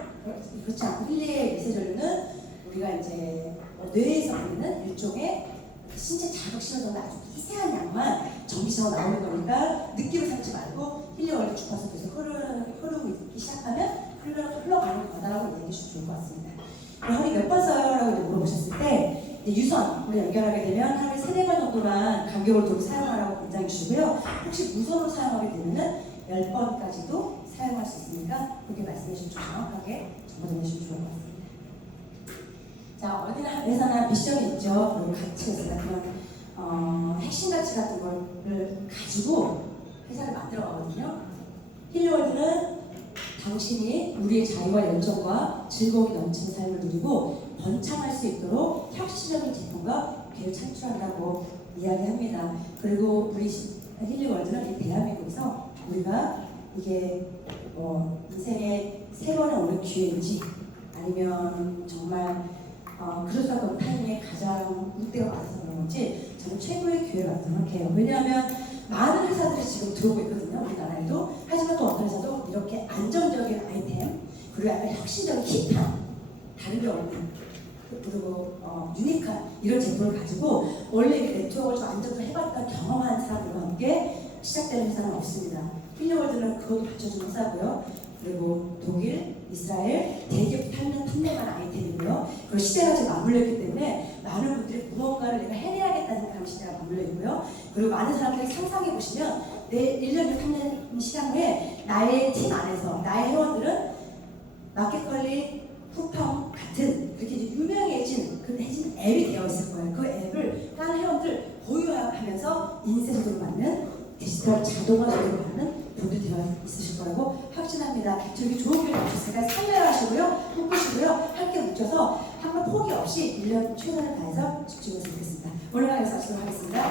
그렇지 않고 힐리의 미세전류는 우리가 이제 뇌에서 보이는 일종의 신체 자극 신호정도 아주 미세한 양만 전기신호가 나오는 거니까 느낌을 삼지 말고 힐리월드 주파수 계속 흐르고 있기 시작하면 흘러가는 거다라고 얘기해 주시면 좋을 것 같습니다. 허리 몇 번 써요? 라고 물어보셨을 때 이제 유선으로 연결하게 되면 하루에 3-4번 정도만 간격을 두고 사용하라고 권장해 주시고요. 혹시 무선으로 사용하게 되면은 10번까지도 사용할 수 있으니까 그렇게 말씀해 주시면 정확하게 정보 전해주시면 좋을 것 같습니다. 자, 어디나 회사나 미션이 있죠. 그리고 가치가 있습니다. 그런 핵심 가치 같은 걸 가지고 회사를 만들어 가거든요. 힐리월드는 당신이 우리의 자유와 열정과 즐거움이 넘치는 삶을 누리고 번창할 수 있도록 혁신적인 제품과 기회를 창출한다고 이야기합니다. 그리고 우리 힐리월드는 이 대한민국에서 우리가 이게 인생의 3번에 오는 기회인지 아니면 정말 그럴 수 없는 타이밍에 가장 운때가 많아서 그런 건지 저는 최고의 기회라고 생각해요. 왜냐하면 많은 회사들이 지금 들어오고 있거든요. 우리나라에도. 하지만 또 어떤 회사도 이렇게 안정적인 아이템 그리고 약간 혁신적인 힙한 다른 게 없는 그리고 유니크한 이런 제품을 가지고 원래 네트워크를 좀 안정적으로 해봤던 경험한 사람들과 함께 시작되는 회사는 없습니다. 힐리월드는 그것도 갖춰주는 회사고요. 그리고 독일, 이스라엘, 대기업 탐내만 아이템이고요. 그리고 시대가 지금 맞물렸기 때문에 많은 분들이 무언가를 내가 해내야겠다는 생각하는 시대가 맞물려 있고요. 그리고 많은 사람들이 상상해 보시면 내 1년을 탐내는 시간 후에 나의 팀 안에서 나의 회원들은 마켓컬리, 쿠팡 같은 그렇게 이제 유명해진 그 앱이 되어 있을 거예요. 그 앱을 다른 회원들 보유하면서 인쇄소를 받는 디지털 자동화 소리를 받는 분들이 되어 있으실 거라고 확신합니다. 저기 좋은 기회를 주셨으니까 참여하시고요. 꿈꾸시고요. 함께 뭉쳐서 한번 포기 없이 1년 최선을 다해서 집중했으면 좋겠습니다. 오늘 강의 마치도록 하겠습니다.